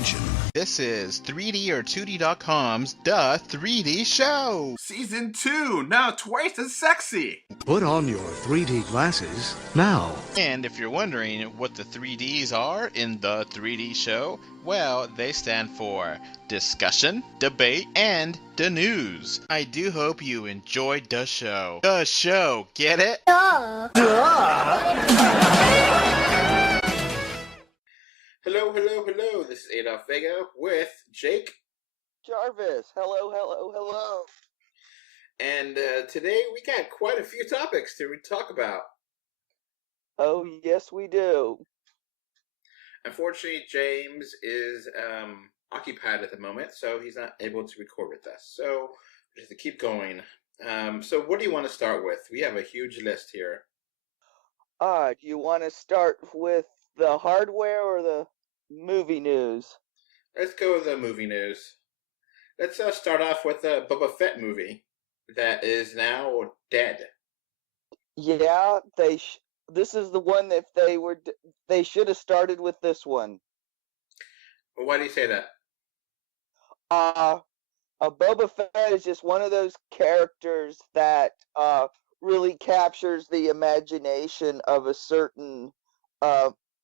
attention. This is 3D or 2D.com's The 3D Show! Season 2, now twice as sexy! Put on your 3D glasses now. And if you're wondering what the 3Ds are in The 3D Show, well, they stand for discussion, debate, and the news. I do hope you enjoyed the show. The show, get it? Hello, hello, hello. This is Adolph Vega with Jake. Jarvis. Hello, hello, hello. And today we got quite a few topics to talk about. Oh, yes, we do. Unfortunately, James is occupied at the moment, so he's not able to record with us. So we have to keep going. So what do you want to start with? We have a huge list here. Do you want to start with the hardware or the movie news? Let's go with the movie news. Let's start off with the Boba Fett movie that is now dead. Yeah, this is the one that they should have started with this one. Why do you say that? Boba Fett is just one of those characters that really captures the imagination of a certain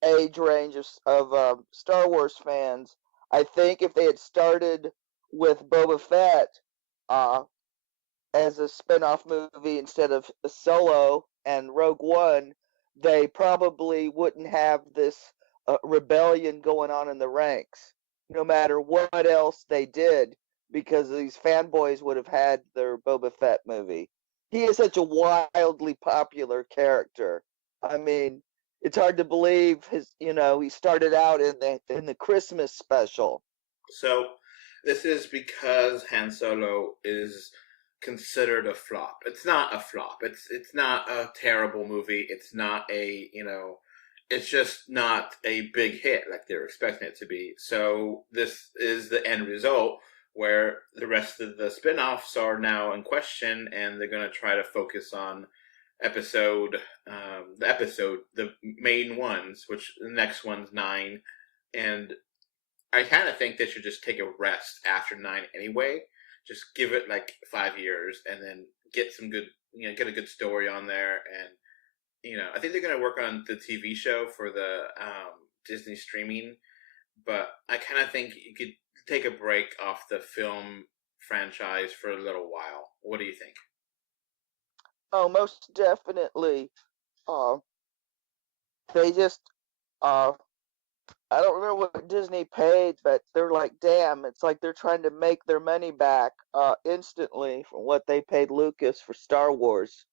age range of Star Wars fans. I think if they had started with Boba Fett as a spin-off movie instead of a Solo and Rogue One, they probably wouldn't have this rebellion going on in the ranks, no matter what else they did, because these fanboys would have had their Boba Fett movie. He is such a wildly popular character. I mean, it's hard to believe he started out in the Christmas special. So this is because Han Solo is considered a flop. It's not a flop. It's not a terrible movie. It's not it's just not a big hit like they were expecting it to be. So this is the end result where the rest of the spin-offs are now in question, and they're going to try to focus on the main ones, which the next one's 9, and I kind of think they should just take a rest after 9 anyway. Just give it like 5 years, and then get some good, get a good story on there, and I think they're going to work on the TV show for the Disney streaming, but I kind of think you could take a break off the film franchise for a little while. What do you think? Oh, most definitely. They just, I don't remember what Disney paid, but they're like, damn, it's like they're trying to make their money back instantly from what they paid Lucas for Star Wars.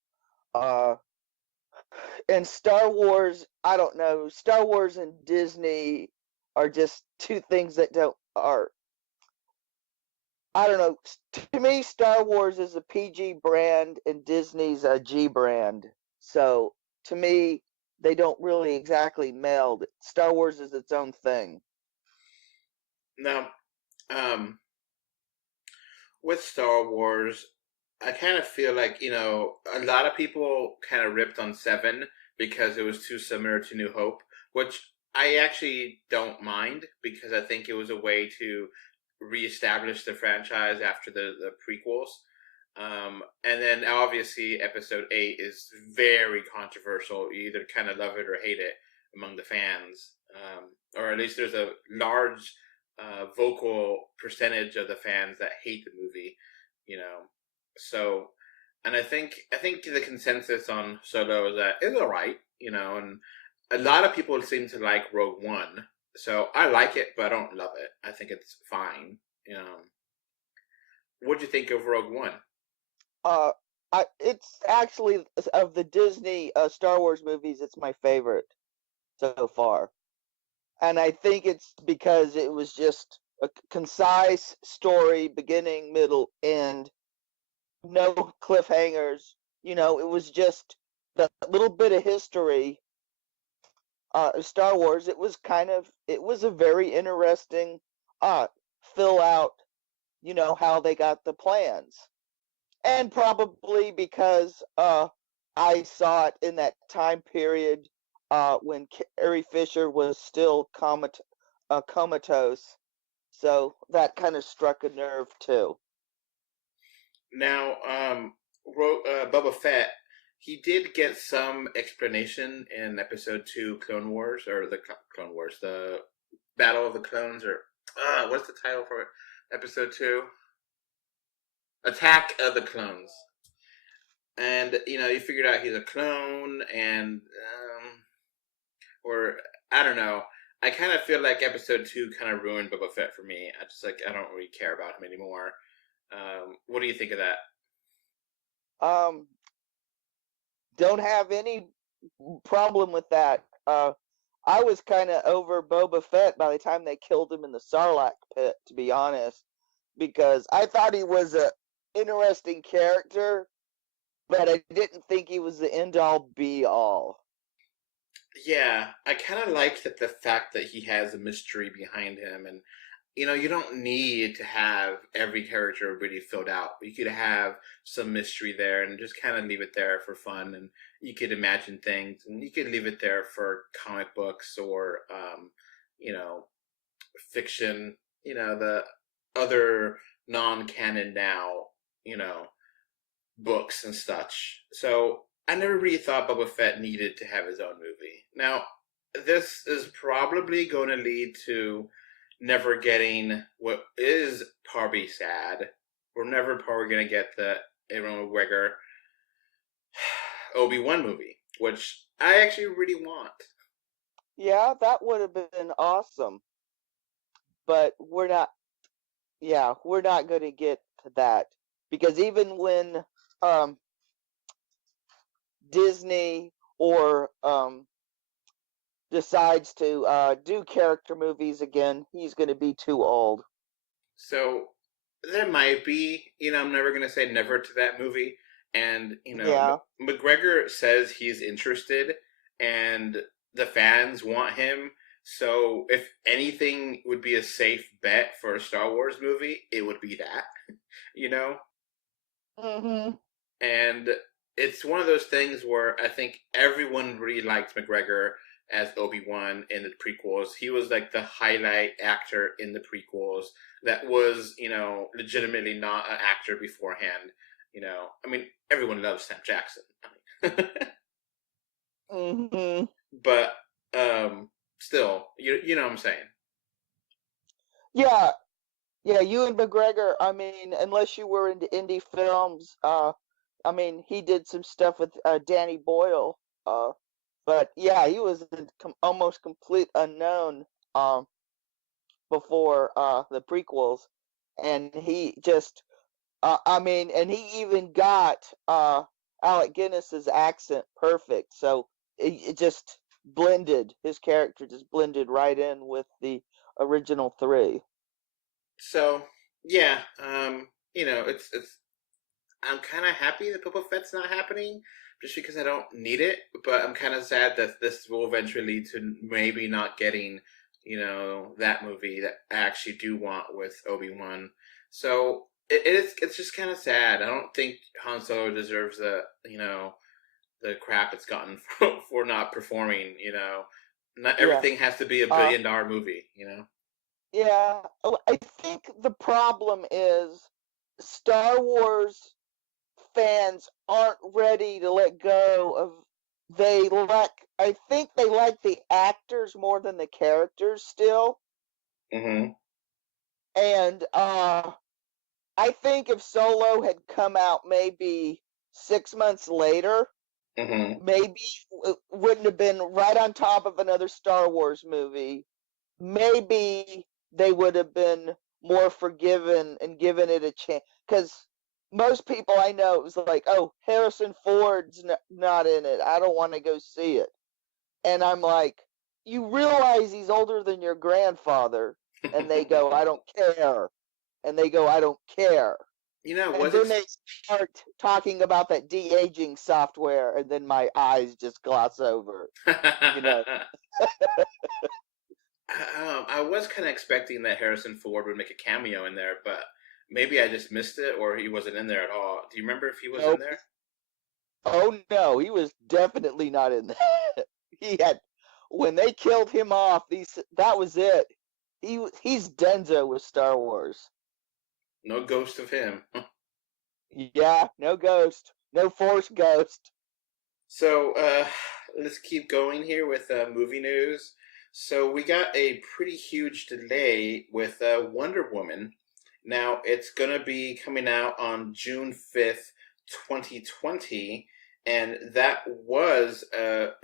And Star Wars, I don't know, Star Wars and Disney are just two things that I don't know. To me, Star Wars is a PG brand and Disney's a G brand. So, to me, they don't really exactly meld. Star Wars is its own thing. Now, with Star Wars, I kind of feel like, a lot of people kind of ripped on 7 because it was too similar to New Hope, which I actually don't mind, because I think it was a way to reestablish the franchise after the prequels. And then obviously episode 8 is very controversial. You either kind of love it or hate it among the fans. Or at least there's a large vocal percentage of the fans that hate the movie, So, and I think the consensus on Solo is that it's alright, and a lot of people seem to like Rogue One. So I like it, but I don't love it. I think it's fine. What'd you think of Rogue One? It's actually, of the Disney Star Wars movies, it's my favorite so far. And I think it's because it was just a concise story, beginning, middle, end. No cliffhangers. It was just the little bit of history. Star Wars. It was a very interesting fill out, how they got the plans. And probably because I saw it in that time period when Carrie Fisher was still comatose, So that kind of struck a nerve too. Now, Boba Fett, he did get some explanation in Episode 2, Clone Wars, or the Clone Wars, the Battle of the Clones, or what's the title for it? Episode 2? Attack of the Clones. And, you figured out he's a clone, and, or, I don't know. I kind of feel like Episode 2 kind of ruined Boba Fett for me. I don't really care about him anymore. What do you think of that? Don't have any problem with that. I was kind of over Boba Fett by the time they killed him in the Sarlacc pit, to be honest, because I thought he was a interesting character, but I didn't think he was the end-all, be-all. Yeah, I kind of like the fact that he has a mystery behind him, and you don't need to have every character really filled out. You could have some mystery there and just kind of leave it there for fun, and you could imagine things, and you could leave it there for comic books or, fiction, the other non-canon now, books and such. So I never really thought Boba Fett needed to have his own movie. Now, this is probably going to lead to never getting what is probably sad. We're never probably going to get the Ewan McGregor Obi-Wan movie, which I actually really want. Yeah, that would have been awesome. But we're not going to get to that. Because even when Disney or decides to do character movies again, he's going to be too old. So there might be, I'm never going to say never to that movie. And, McGregor says he's interested and the fans want him. So if anything would be a safe bet for a Star Wars movie, it would be that, Mm-hmm. And it's one of those things where I think everyone really liked McGregor as Obi-Wan in the prequels. He was like the highlight actor in the prequels that was, legitimately not an actor beforehand. I mean, everyone loves Sam Jackson. Mm-hmm. But still, you know what I'm saying. Yeah, Ewan McGregor, I mean, unless you were into indie films, I mean, he did some stuff with Danny Boyle, but yeah, he was almost complete unknown before the prequels, and he just, and he even got Alec Guinness's accent perfect, so it just blended, his character just blended right in with the original three. So yeah, it's I'm kind of happy that Boba Fett's not happening, just because I don't need it. But I'm kind of sad that this will eventually lead to maybe not getting, that movie that I actually do want with Obi-Wan. So it's just kind of sad. I don't think Han Solo deserves the crap it's gotten for not performing. Not everything has to be a $1 billion movie. Yeah, I think the problem is Star Wars fans aren't ready to let go of. I think they like the actors more than the characters still. Mm-hmm. And I think if Solo had come out maybe 6 months later, Mm-hmm. maybe it wouldn't have been right on top of another Star Wars movie. Maybe they would have been more forgiven and given it a chance. Because most people I know, it was like, oh, Harrison Ford's not in it. I don't want to go see it. And I'm like, you realize he's older than your grandfather. And they go, I don't care. And they go, I don't care. And then they start talking about that de-aging software, and then my eyes just gloss over. I was kind of expecting that Harrison Ford would make a cameo in there, but maybe I just missed it, or he wasn't in there at all. Do you remember if he was in there? Oh no, he was definitely not in there. When they killed him off, that was it. He's Denzo with Star Wars. No ghost of him. Yeah, no ghost, no Force ghost. So let's keep going here with movie news. So we got a pretty huge delay with Wonder Woman. Now it's gonna be coming out on June 5th, 2020, and that was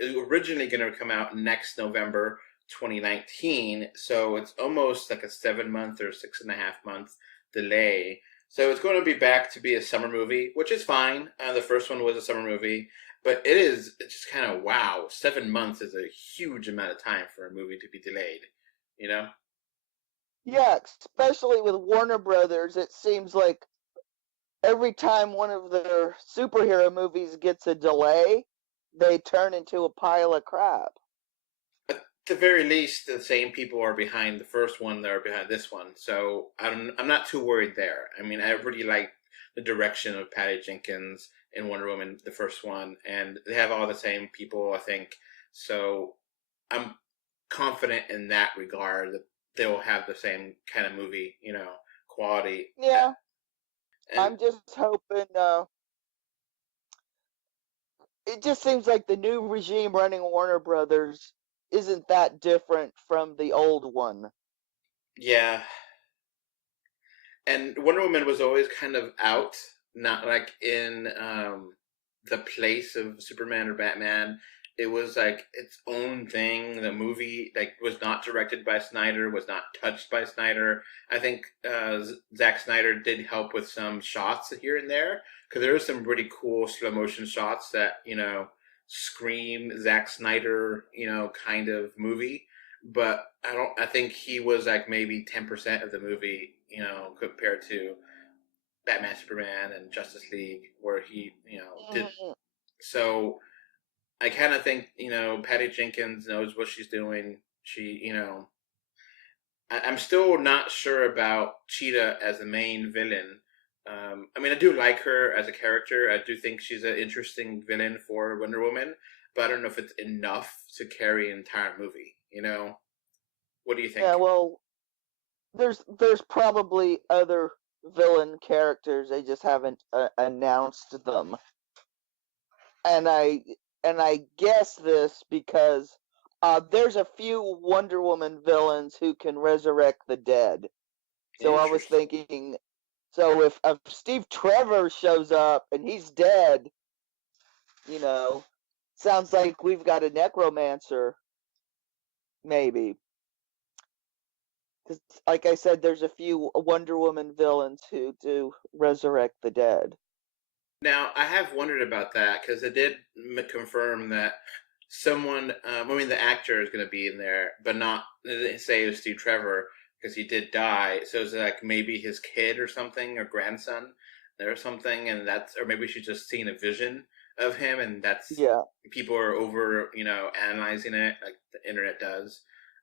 originally gonna come out next November 2019. So it's almost like a 7 month or 6.5 month delay. So it's going to be back to be a summer movie, which is fine. The first one was a summer movie, but it's just kind of wow. 7 months is a huge amount of time for a movie to be delayed, you know? Yeah, especially with Warner Brothers, it seems like every time one of their superhero movies gets a delay, they turn into a pile of crap. At the very least, the same people are behind the first one that are behind this one, so I'm not too worried there. I mean, I really like the direction of Patty Jenkins in Wonder Woman, the first one, and they have all the same people, I think. So I'm confident in that regard that they will have the same kind of movie, quality. Yeah, And I'm just hoping. It just seems like the new regime running Warner Brothers isn't that different from the old one. yeah, and Wonder Woman was always kind of out, not like in the place of Superman or Batman. It was like its own thing. The movie like was not directed by Snyder, was not touched by Snyder. I think Zack Snyder did help with some shots here and there because there were some pretty cool slow motion shots that scream Zack Snyder, kind of movie. But I think he was like maybe 10% of the movie, compared to Batman, Superman, and Justice League, where he, did. So I kind of think, Patty Jenkins knows what she's doing. She, I'm still not sure about Cheetah as the main villain. I mean, I do like her as a character. I do think she's an interesting villain for Wonder Woman, but I don't know if it's enough to carry an entire movie. What do you think? Yeah, well, there's probably other villain characters. They just haven't announced them. And I guess this because there's a few Wonder Woman villains who can resurrect the dead. So I was thinking, so if Steve Trevor shows up and he's dead, sounds like we've got a necromancer, maybe. Because, like I said, there's a few Wonder Woman villains who do resurrect the dead. Now, I have wondered about that because it did confirm that someone, I mean, the actor is going to be in there, but not, they didn't say it was Steve Trevor because he did die. So it's like maybe his kid or something, or grandson or something, and or maybe she's just seen a vision of him, and people are over, analyzing it like the internet does,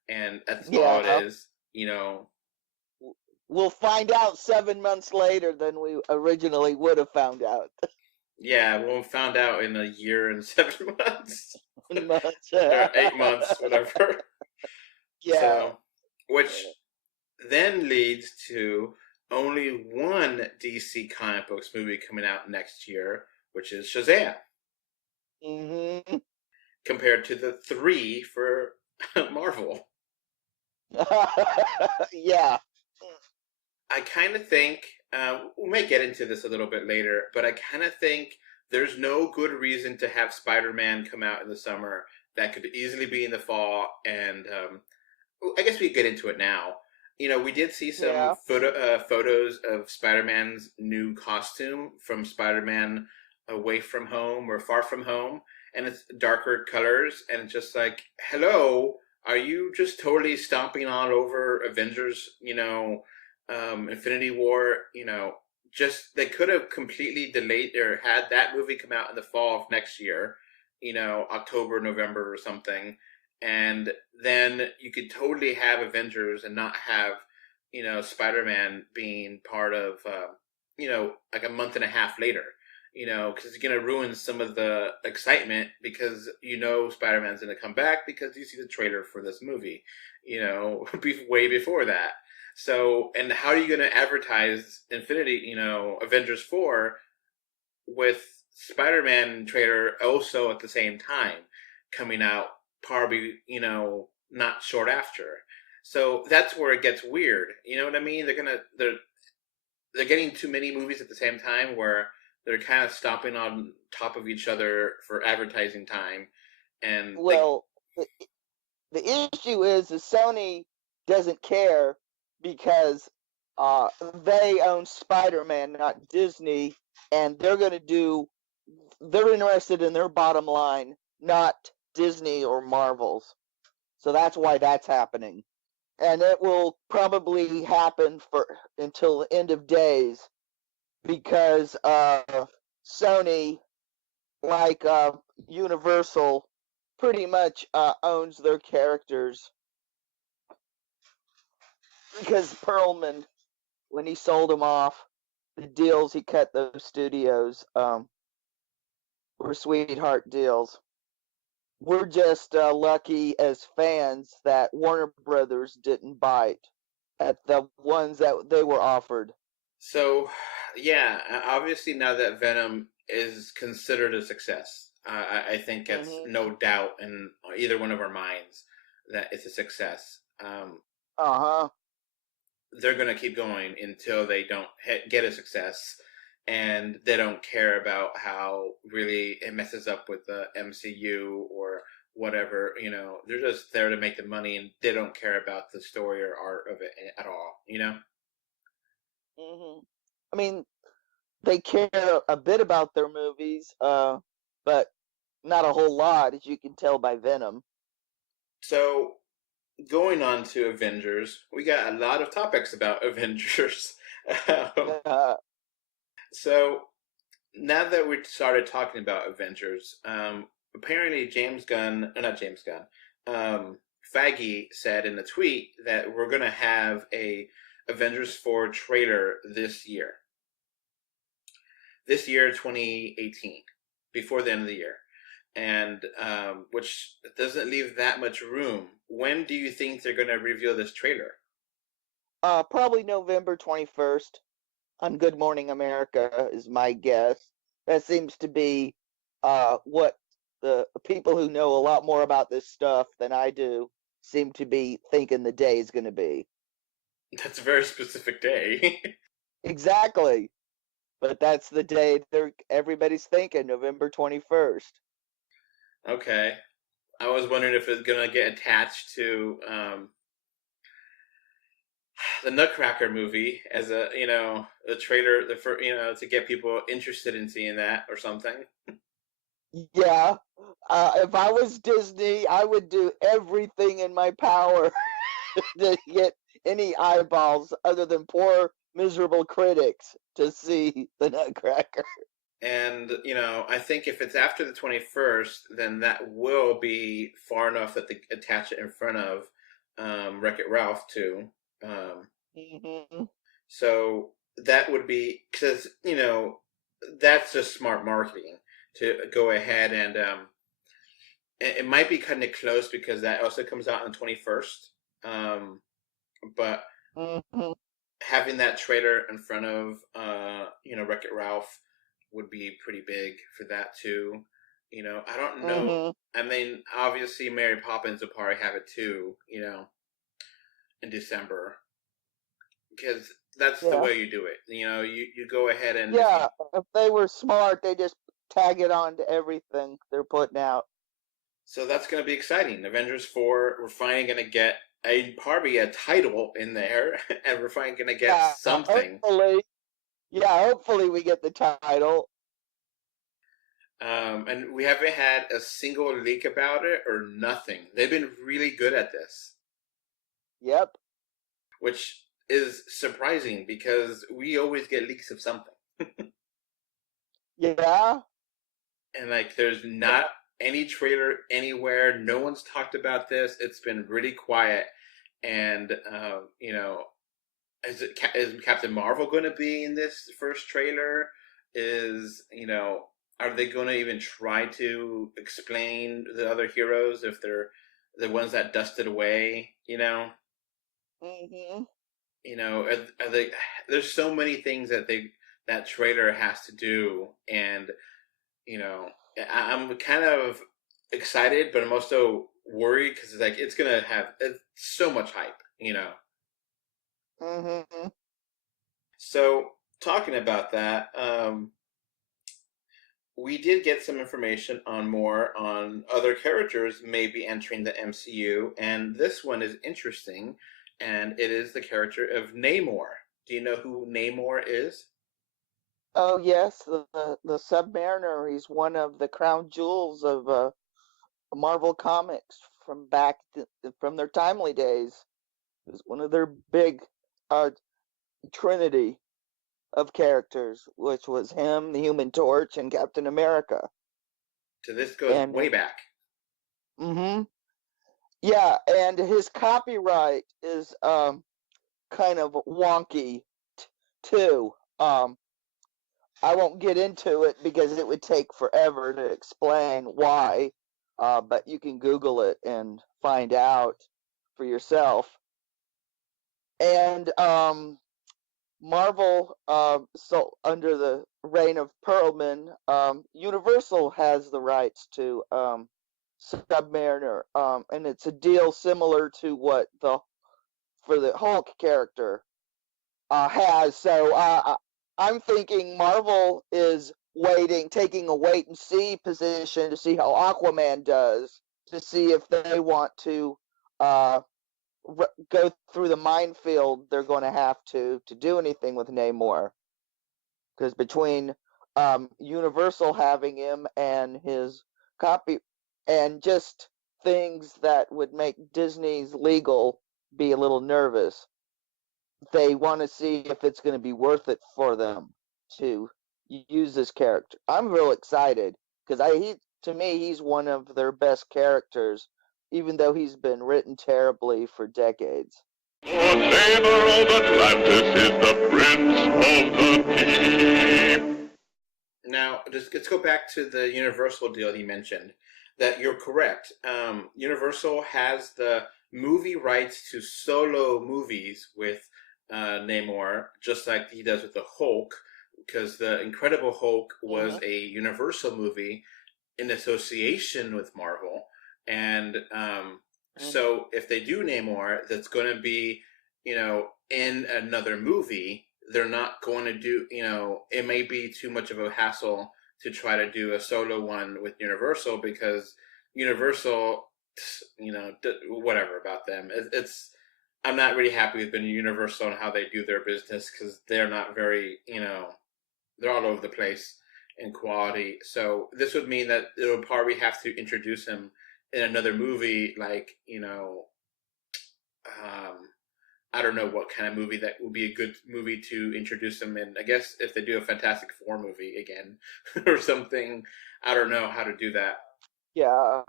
and that's all it is, We'll find out 7 months later than we originally would have found out. Yeah, we'll found out in a year and 7 months. Or 8 months, whatever. Yeah. So, which then leads to only one DC comic books movie coming out next year, which is Shazam. Mm-hmm. Compared to the 3 for Marvel. Yeah. I kind of think, we may get into this a little bit later, but I kind of think there's no good reason to have Spider-Man come out in the summer. That could easily be in the fall, and I guess we get into it now. We did see some photos of Spider-Man's new costume from Spider-Man Away From Home or Far From Home, and it's darker colors, and it's just like, hello, are you just totally stomping all over Avengers, Infinity War, just they could have completely delayed or had that movie come out in the fall of next year, October, November or something, and then you could totally have Avengers and not have, Spider-Man being part of, like a month and a half later. because it's going to ruin some of the excitement because Spider-Man's going to come back because you see the trailer for this movie, way before that. So, and how are you going to advertise Avengers 4 with Spider-Man trailer also at the same time coming out, probably, not short after. So that's where it gets weird. You know what I mean? They're getting too many movies at the same time where they're kind of stopping on top of each other for advertising time. And well, the issue is Sony doesn't care because they own Spider-Man, not Disney, and they're interested in their bottom line, not Disney or Marvel's. So that's why that's happening. And it will probably happen until the end of days because Sony, like Universal, pretty much owns their characters. Because Perlman, when he sold them off, the deals he cut those studios were sweetheart deals. We're just lucky as fans that Warner Brothers didn't bite at the ones that they were offered. So, yeah, obviously now that Venom is considered a success, I think it's no doubt in either one of our minds that it's a success. They're going to keep going until they don't get a success, and they don't care about how really it messes up with the MCU or whatever. They're just there to make the money, and they don't care about the story or art of it at all. I mean, they care a bit about their movies, but not a whole lot, as you can tell by Venom. So, going on to Avengers, we got a lot of topics about Avengers. So, now that we started talking about Avengers, apparently Feige said in a tweet that we're going to have a Avengers 4 trailer this year. This year, 2018, before the end of the year. And which doesn't leave that much room. When do you think they're going to reveal this trailer? Probably November 21st on Good Morning America is my guess. That seems to be what the people who know a lot more about this stuff than I do seem to be thinking the day is going to be. That's a very specific day. Exactly. But that's the day everybody's thinking, November 21st. Okay. I was wondering if it's going to get attached to the Nutcracker movie as a trailer, to get people interested in seeing that or something. Yeah. If I was Disney, I would do everything in my power to get any eyeballs other than poor, miserable critics to see the Nutcracker. And, I think if it's after the 21st, then that will be far enough that they attach it in front of Wreck-It Ralph, too. So that would be, because, that's just smart marketing to go ahead and it might be cutting it close because that also comes out on the 21st. But having that trailer in front of, Wreck-It Ralph would be pretty big for that too. I don't know. I mean, obviously Mary Poppins will probably have it too, in December. Because that's the way you do it. You go ahead and... Yeah, if they were smart, they just tag it on to everything they're putting out. So that's going to be exciting. Avengers 4, we're finally going to get probably a title in there, and we're finally going to get something. Hopefully we get the title. And we haven't had a single leak about it or nothing. They've been really good at this. Yep. Which is surprising because we always get leaks of something. Yeah. And there's not any trailer anywhere. No one's talked about this. It's been really quiet. And, is Captain Marvel going to be in this first trailer? is, are they going to even try to explain the other heroes if they're the ones that dusted away? Mm-hmm. Are they? There's so many things that trailer has to do, and I'm kind of excited, but I'm also worried because it's gonna have so much hype. Mm-hmm. So talking about that, we did get some information on other characters maybe entering the MCU, and this one is interesting, and it is the character of Namor. Do you know who Namor is? Oh yes, the Submariner. He's one of the crown jewels of Marvel Comics from their timely days. He was one of their big uh, trinity of characters, which was him, the Human Torch, and Captain America. So this goes And way back. mm-hmm. Yeah, and his copyright is kind of wonky too. I won't get into it because it would take forever to explain why, but you can Google it and find out for yourself. And Marvel, so under the reign of Perlman, Universal has the rights to Submariner, and it's a deal similar to what for the Hulk character has. So I'm thinking Marvel is taking a wait and see position to see how Aquaman does, to see if they want to uh, go through the minefield they're going to have to do anything with Namor. Because between Universal having him and his copy, and just things that would make Disney's legal be a little nervous, they want to see if it's going to be worth it for them to use this character. I'm real excited because to me he's one of their best characters, even though he's been written terribly for decades. For saber of Atlantis is the prince of the deep. Now, let's go back to the Universal deal you mentioned. That you're correct. Universal has the movie rights to solo movies with Namor, just like he does with the Hulk, because the Incredible Hulk was Mhm. a Universal movie in association with Marvel, and so if they do Namor, that's going to be, in another movie. They're not going to do, it may be too much of a hassle to try to do a solo one with Universal because Universal, whatever about them. I'm not really happy with Universal and how they do their business because they're not very, they're all over the place in quality. So this would mean that it'll probably have to introduce him in another movie, like, I don't know what kind of movie that would be a good movie to introduce him in. I guess if they do a Fantastic Four movie again or something, I don't know how to do that. Yeah,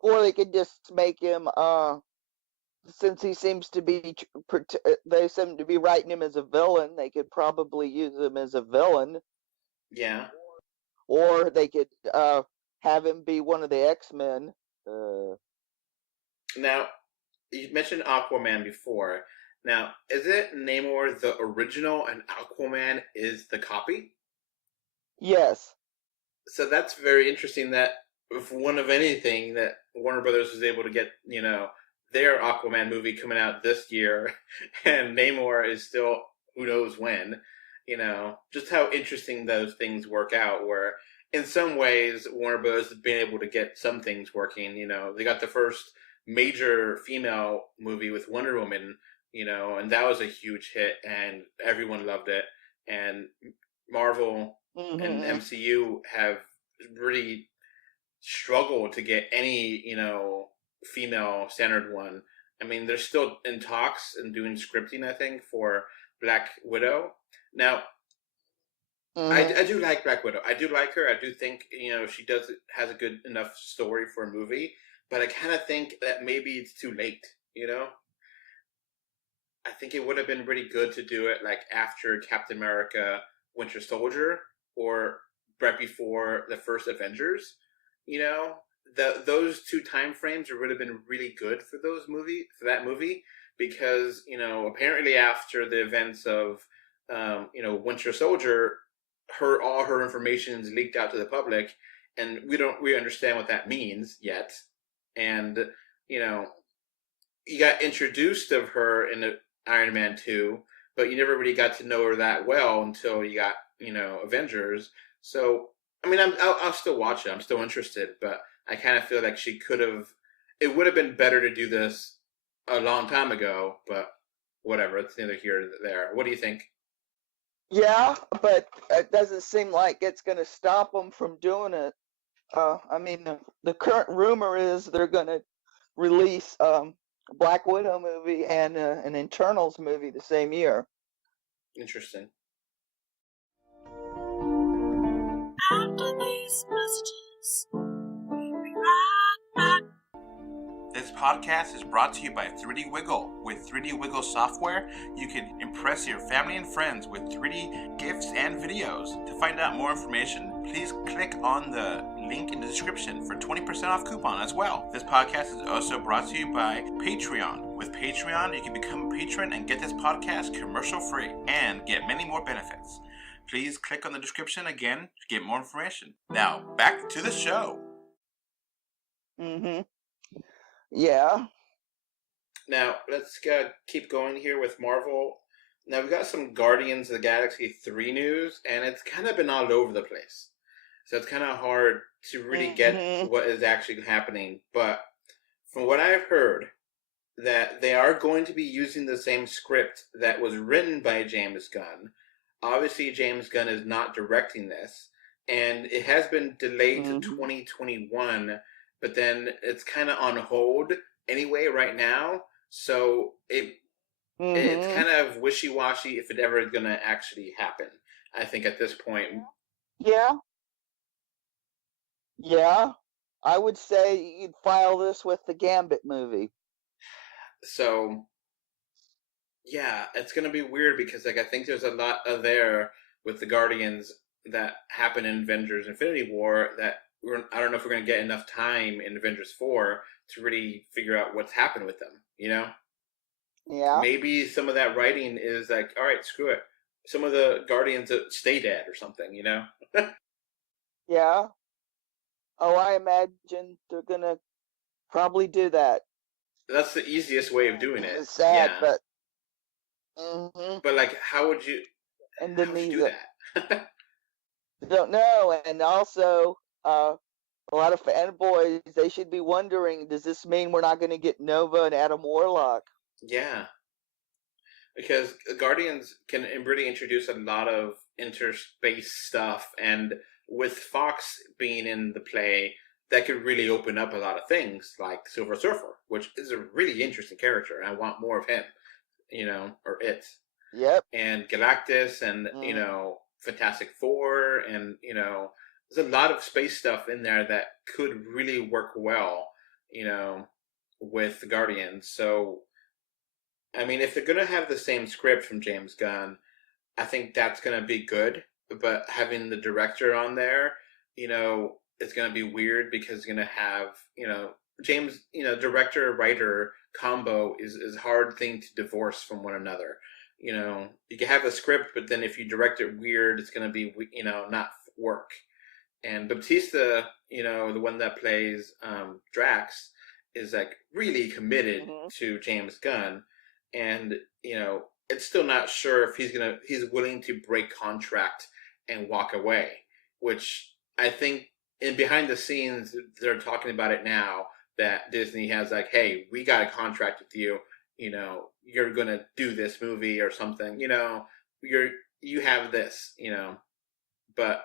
or they could just make him since he seems to be they seem to be writing him as a villain, they could probably use him as a villain. Yeah. Or they could have him be one of the X-Men. Now, you mentioned Aquaman before. Now, is it Namor the original and Aquaman is the copy? Yes. So that's very interesting that if one of anything that Warner Brothers was able to get, their Aquaman movie coming out this year, and Namor is still who knows when, just how interesting those things work out. Where in some ways Warner Brothers has been able to get some things working. They got the first major female movie with Wonder Woman, and that was a huge hit, and everyone loved it. And Marvel and Mm-hmm. MCU have really struggled to get any, female centered one. I mean, they're still in talks and doing scripting, I think, for Black Widow. Now, Mm-hmm. I do like Black Widow. I do like her. I do think, she has a good enough story for a movie, but I kind of think that maybe it's too late. I think it would have been really good to do it like after Captain America Winter Soldier, or right before the first Avengers. You know, those two time frames would have been really good for that movie, because apparently after the events of Winter Soldier, all her information is leaked out to the public, and we don't really understand what that means yet. And you know, you got introduced of her in the Iron Man 2, but you never really got to know her that well until you got Avengers. So I mean, I'll still watch it. I'm still interested, but I kind of feel like she could have. It would have been better to do this a long time ago, but whatever. It's neither here nor there. What do you think? Yeah, but it doesn't seem like it's going to stop them from doing it. I mean, the current rumor is they're going to release Black Widow movie and an Internals movie the same year. Interesting. After these messages, we'll be right back. This podcast is brought to you by 3D Wiggle. With 3D Wiggle software, you can impress your family and friends with 3D gifts and videos. To find out more information, please click on the link in the description for 20% off coupon as well. This podcast is also brought to you by Patreon. With Patreon, you can become a patron and get this podcast commercial free and get many more benefits. Please click on the description again to get more information. Now, back to the show. Mm-hmm. Yeah. Now, let's keep going here with Marvel. Now, we've got some Guardians of the Galaxy 3 news, and it's kind of been all over the place. So it's kind of hard to really get what is actually happening. But from what I've heard, that they are going to be using the same script that was written by James Gunn. Obviously, James Gunn is not directing this, and it has been delayed to 2021, but then it's kind of on hold anyway right now. So it's kind of wishy-washy if it ever is going to actually happen, I think, at this point. Yeah. I would say you'd file this with the Gambit movie. So, yeah, it's going to be weird because, I think there's a lot there with the Guardians that happened in Avengers Infinity War that I don't know if we're going to get enough time in Avengers 4 to really figure out what's happened with them, Yeah. Maybe some of that writing is like, all right, screw it. Some of the Guardians stay dead or something, Yeah. Oh, I imagine they're going to probably do that. That's the easiest way of doing it. It's sad, yeah. but... But, how would you... And then how would you do that? Don't know, and also... a lot of fanboys, they should be wondering, does this mean we're not going to get Nova and Adam Warlock? Yeah. Because Guardians can really introduce a lot of interspace stuff, and with Fox being in the play, that could really open up a lot of things, like Silver Surfer, which is a really interesting character, and I want more of him, or it. Yep. And Galactus, and, Fantastic Four, and, there's a lot of space stuff in there that could really work well, with the Guardians. So, I mean, if they're going to have the same script from James Gunn, I think that's going to be good. But having the director on there, it's going to be weird because it's going to have, James, director-writer combo is a hard thing to divorce from one another. You can have a script, but then if you direct it weird, it's going to be, not work. And Bautista, the one that plays Drax, is really committed to James Gunn, and it's still not sure if he's willing to break contract and walk away. Which I think in behind the scenes they're talking about it now that Disney has hey, we got a contract with you. You're gonna do this movie or something. You have this. But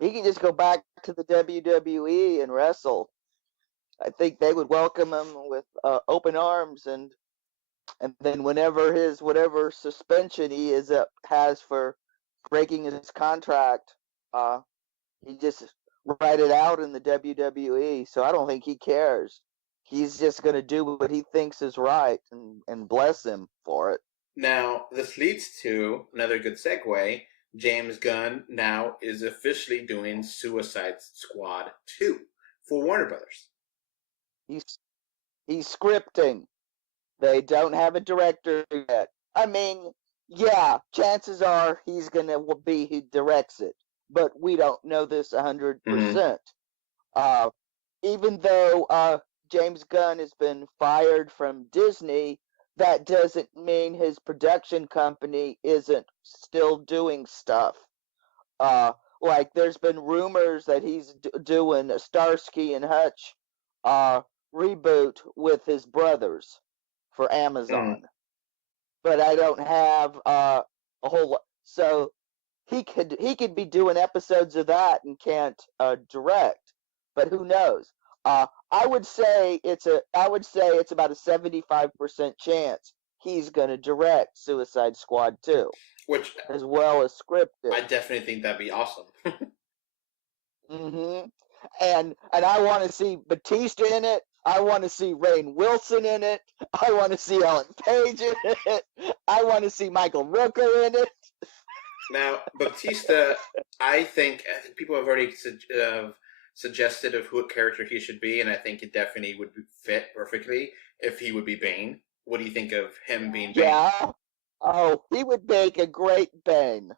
he can just go back to the WWE and wrestle. I think they would welcome him with open arms, and then whenever whatever suspension he has for breaking his contract, he just write it out in the WWE. So I don't think he cares. He's just going to do what he thinks is right, and bless him for it. Now, this leads to another good segue. James Gunn now is officially doing Suicide Squad 2 for Warner Brothers. He's scripting. They don't have a director yet. I mean, yeah, chances are he's gonna be who directs it, but we don't know this 100%. Even though James Gunn has been fired from Disney, that doesn't mean his production company isn't still doing stuff. Like there's been rumors that he's doing a Starsky and Hutch reboot with his brothers for Amazon, but I don't have a whole lot. So he could be doing episodes of that and can't direct, but who knows? I would say it's about a 75% chance he's going to direct Suicide Squad 2, which as well as script it. I definitely think that'd be awesome. Mm-hmm. And I want to see Batista in it. I want to see Rainn Wilson in it. I want to see Ellen Page in it. I want to see Michael Rooker in it. Now, Batista, I think people have already suggested of what character he should be, and I think it definitely would fit perfectly if he would be Bane. What do you think of him being Bane? Yeah. Oh, he would make a great Bane.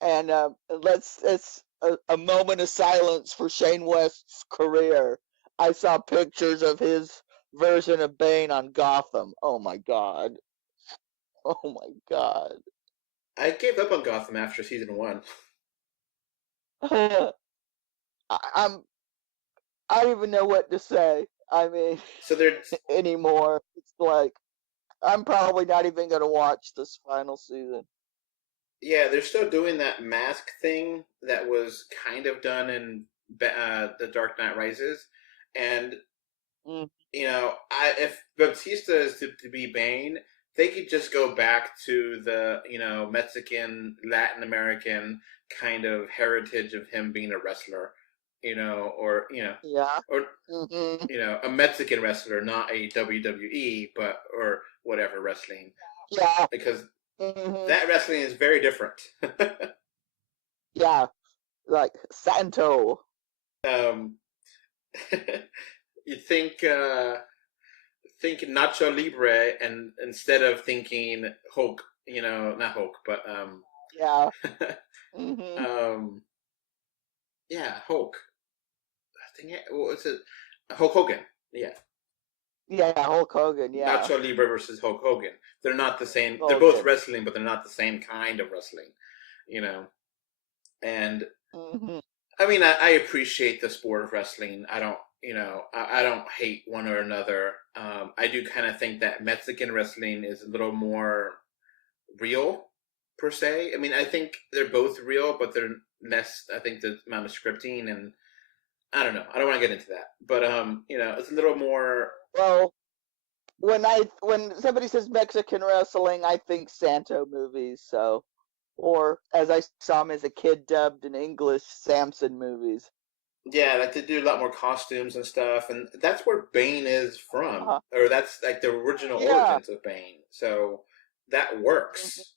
And let's a moment of silence for Shane West's career. I saw pictures of his version of Bane on Gotham. Oh my god. Oh my god. I gave up on Gotham after season 1. I don't even know what to say. I mean, so there's anymore. It's like I'm probably not even gonna watch this final season. Yeah, they're still doing that mask thing that was kind of done in The Dark Knight Rises, and you know, if Bautista is to be Bane, they could just go back to the Mexican, Latin American kind of heritage of him being a wrestler, or a Mexican wrestler, not a WWE, or whatever wrestling. Yeah, because that wrestling is very different. Yeah, like Santo. You think Nacho Libre, and instead of thinking Hulk, not Hulk, but yeah, yeah, Hulk. I think it's Hulk Hogan. Yeah, Hulk Hogan. Yeah, Nacho Libre versus Hulk Hogan. They're not the same. Hogan. They're both wrestling, but they're not the same kind of wrestling. And I mean, I appreciate the sport of wrestling. I don't. I don't hate one or another. I do kind of think that Mexican wrestling is a little more real, per se. I mean, I think they're both real, but they're less. I think the amount of scripting, and I don't know. I don't want to get into that, but it's a little more. Well, when somebody says Mexican wrestling, I think Santo movies. So, or as I saw him as a kid dubbed in English, Samson movies. Yeah, like they do a lot more costumes and stuff, and that's where Bane is from, or that's like the original origins of Bane. So that works.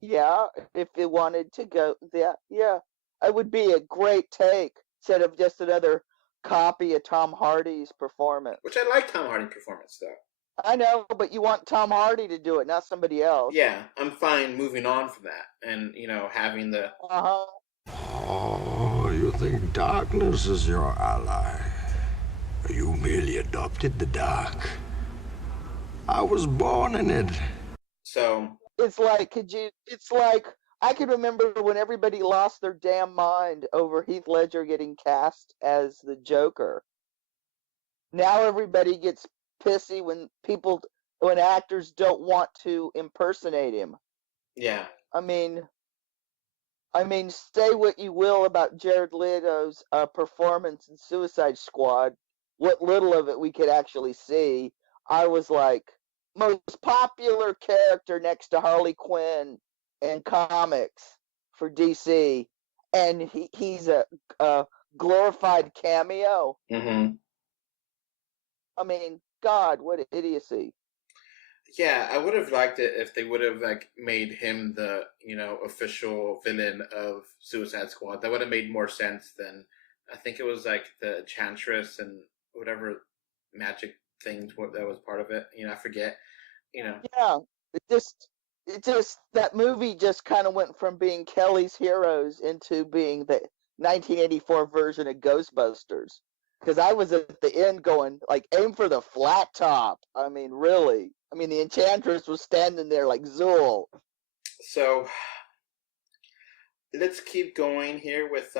Yeah, if they wanted to go, yeah, it would be a great take instead of just another copy of Tom Hardy's performance. Which I like Tom Hardy's performance, though. I know, but you want Tom Hardy to do it, not somebody else. Yeah, I'm fine moving on from that, and having the. Oh, you think darkness is your ally? You merely adopted the dark. I was born in it. So it's like, I can remember when everybody lost their damn mind over Heath Ledger getting cast as the Joker. Now everybody gets pissy when actors don't want to impersonate him. Yeah. I mean, say what you will about Jared Leto's performance in Suicide Squad. What little of it we could actually see, I was like, most popular character next to Harley Quinn in comics for DC, and he's a glorified cameo. Mm-hmm. I mean, God, what idiocy! Yeah, I would have liked it if they would have like made him the official villain of Suicide Squad. That would have made more sense than I think it was like the Enchantress and whatever magic things that was part of it. I forget. You know, Yeah, it just that movie just kind of went from being Kelly's Heroes into being the 1984 version of Ghostbusters. Because I was at the end going like, aim for the flat top. I mean, really. I mean, the Enchantress was standing there like Zool. so let's keep going here with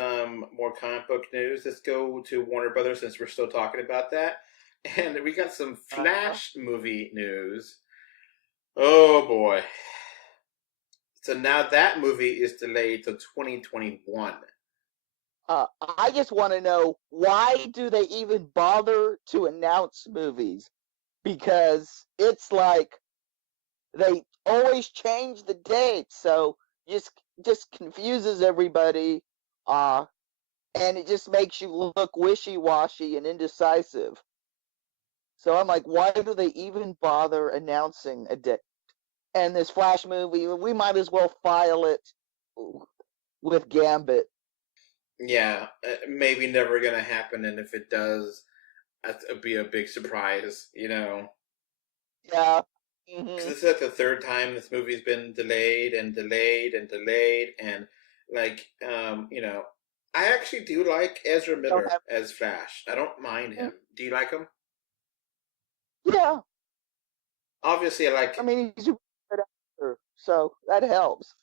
more comic book news. Let's go to Warner Brothers since we're still talking about that, and we got some Flash movie news. Oh boy! So now that movie is delayed to 2021. I just want to know, why do they even bother to announce movies? Because it's like they always change the date, so just confuses everybody, and it just makes you look wishy-washy and indecisive. So I'm like, why do they even bother announcing a date? And this Flash movie, we might as well file it with Gambit. Yeah, maybe never gonna happen, and if it does, that'd be a big surprise. Yeah. Because this is like the third time this movie's been delayed and delayed and delayed, and like, I actually do like Ezra Miller as Flash. I don't mind him. Do you like him? Yeah. Obviously, I mean, he's a good actor, so that helps.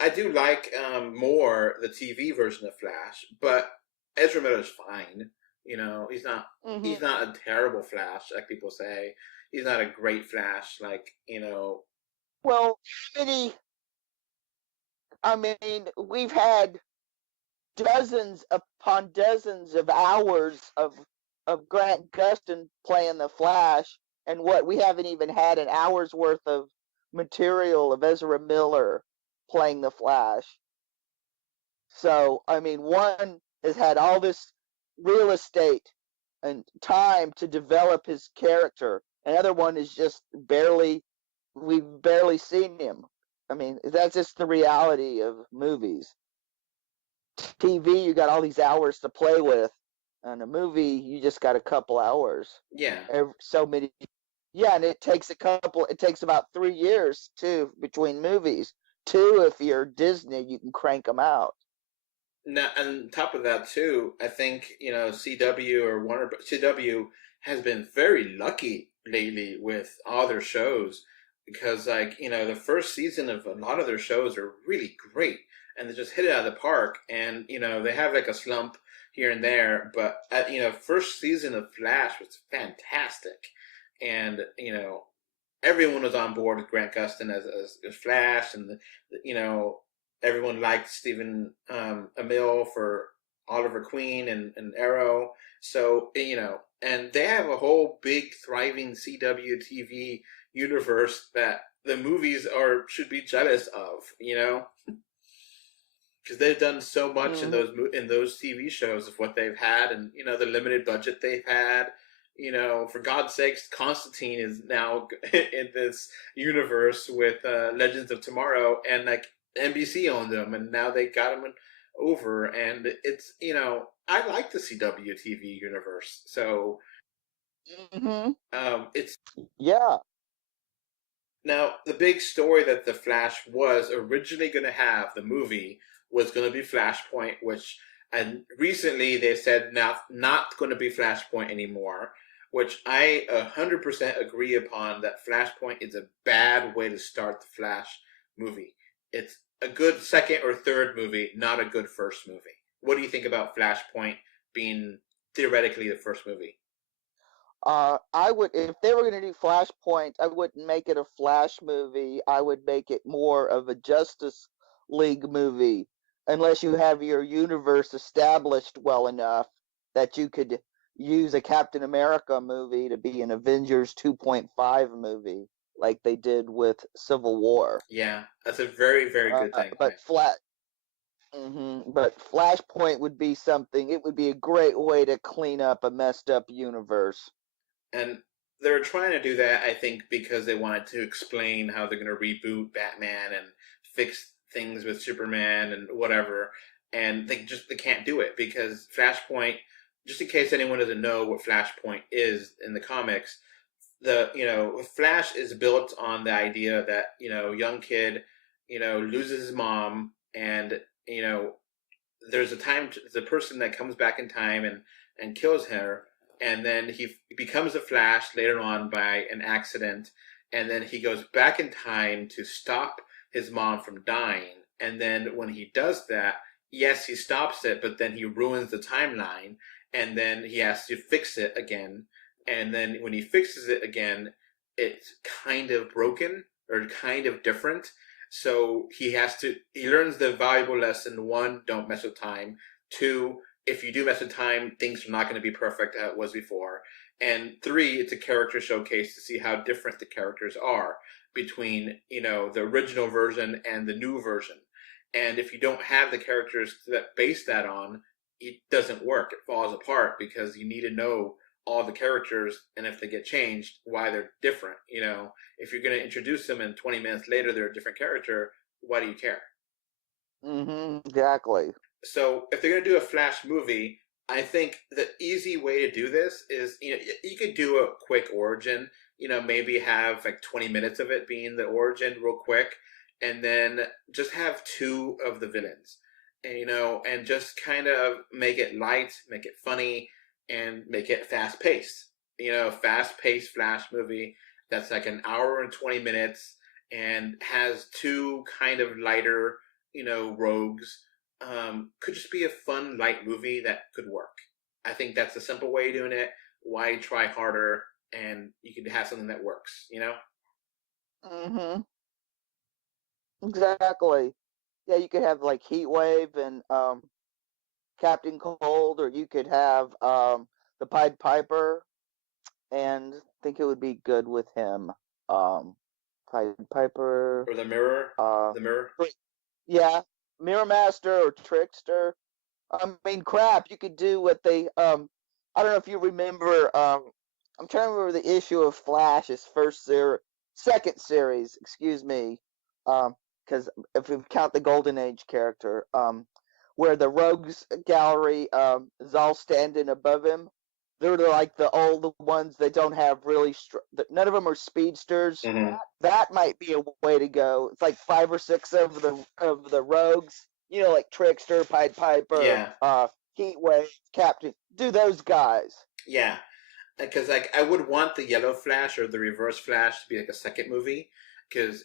I do like more the TV version of Flash, but Ezra Miller's fine. He's not he's not a terrible Flash like people say. He's not a great Flash Well, I mean, we've had dozens upon dozens of hours of Grant Gustin playing the Flash, and what we haven't even had an hour's worth of material of Ezra Miller playing the Flash. So, I mean, one has had all this real estate and time to develop his character. Another one is just we've barely seen him. I mean, that's just the reality of movies. TV, you got all these hours to play with. On a movie, you just got a couple hours. Yeah. So many. Yeah, and it takes about 3 years, too, between movies. 2, if you're Disney, you can crank them out. Now, on top of that, too, I think, CW or CW has been very lucky lately with all their shows because, the first season of a lot of their shows are really great and they just hit it out of the park. And, they have like a slump here and there, but, first season of Flash was fantastic. And, everyone was on board with Grant Gustin as Flash, and, everyone liked Stephen Amell for Oliver Queen and Arrow. So, and they have a whole big, thriving CW TV universe that the movies should be jealous of, because they've done so much in those TV shows of what they've had, and the limited budget they've had. For God's sakes, Constantine is now in this universe with Legends of Tomorrow, and like NBC owned them, and now they got them over, and it's I like the CW TV universe, so it's now the big story that the Flash was originally going to have, the movie was going to be Flashpoint, and recently they said not going to be Flashpoint anymore, which I 100% agree upon. That Flashpoint is a bad way to start the Flash movie. It's a good second or third movie, not a good first movie. What do you think about Flashpoint being theoretically the first movie? I would, if they were going to do Flashpoint, I wouldn't make it a Flash movie. I would make it more of a Justice League movie, unless you have your universe established well enough that you could use a Captain America movie to be an Avengers 2.5 movie, like they did with Civil War. Yeah, that's a very, very good thing. But but Flashpoint would be something. It would be a great way to clean up a messed up universe. And they're trying to do that, I think, because they wanted to explain how they're going to reboot Batman and fix things with Superman and whatever. And they can't do it because Flashpoint. Just in case anyone doesn't know what Flashpoint is in the comics, Flash is built on the idea that young kid loses his mom, and there's the person that comes back in time and kills her, and then he becomes a Flash later on by an accident, and then he goes back in time to stop his mom from dying, and then when he does that, yes, he stops it, but then he ruins the timeline, and then he has to fix it again, and then when he fixes it again, it's kind of broken or kind of different. So he learns the valuable lesson: one, don't mess with time; two, if you do mess with time, things are not going to be perfect as it was before; and three, it's a character showcase to see how different the characters are between the original version and the new version. And if you don't have the characters that base that on, it doesn't work. It falls apart because you need to know all the characters, and if they get changed, why they're different. If you're going to introduce them and 20 minutes later they're a different character, why do you care? Exactly. So if they're going to do a Flash movie, I think the easy way to do this is, you could do a quick origin, maybe have like 20 minutes of it being the origin real quick, and then just have two of the villains, and just kind of make it light, make it funny, and make it fast-paced. Fast-paced Flash movie that's like an hour and 20 minutes and has two kind of lighter, rogues. Could just be a fun, light movie that could work. I think that's a simple way of doing it. Why try harder? And you could have something that works, Exactly. Yeah, you could have like Heatwave and Captain Cold, or you could have the Pied Piper, and I think it would be good with him. Pied Piper. Or the Mirror. Uh, The Mirror. yeah, Mirror Master or Trickster. I mean, crap, you could do what they. I don't know if you remember. I'm trying to remember the issue of Flash's second series. Excuse me. Because if we count the Golden Age character, where the Rogues Gallery is all standing above him. They're like the old ones that don't have really. None of them are speedsters. Mm-hmm. That might be a way to go. It's like 5 or 6 of the Rogues. Like Trickster, Pied Piper, Yeah. Heatwave, Captain. Do those guys. Yeah. Because I would want the Yellow Flash or the Reverse Flash to be like a second movie. Because,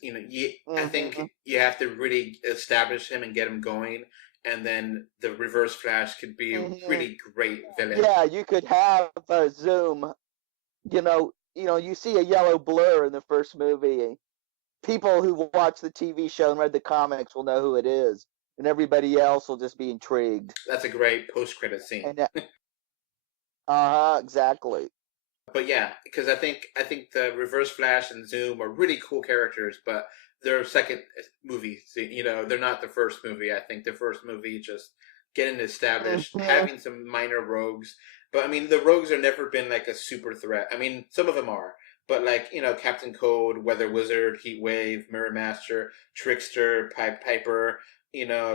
I think you have to really establish him and get him going. And then the Reverse Flash could be a really great villain. Yeah, you could have Zoom. You see a yellow blur in the first movie. People who watch the TV show and read the comics will know who it is, and everybody else will just be intrigued. That's a great post-credit scene. Exactly. But yeah, because I think the Reverse Flash and Zoom are really cool characters, but they're second movies. They're not the first movie. I think the first movie just getting established, having some minor rogues. But I mean, the rogues have never been like a super threat. I mean, some of them are, but like Captain Cold, Weather Wizard, Heatwave, Mirror Master, Trickster, Pied Piper.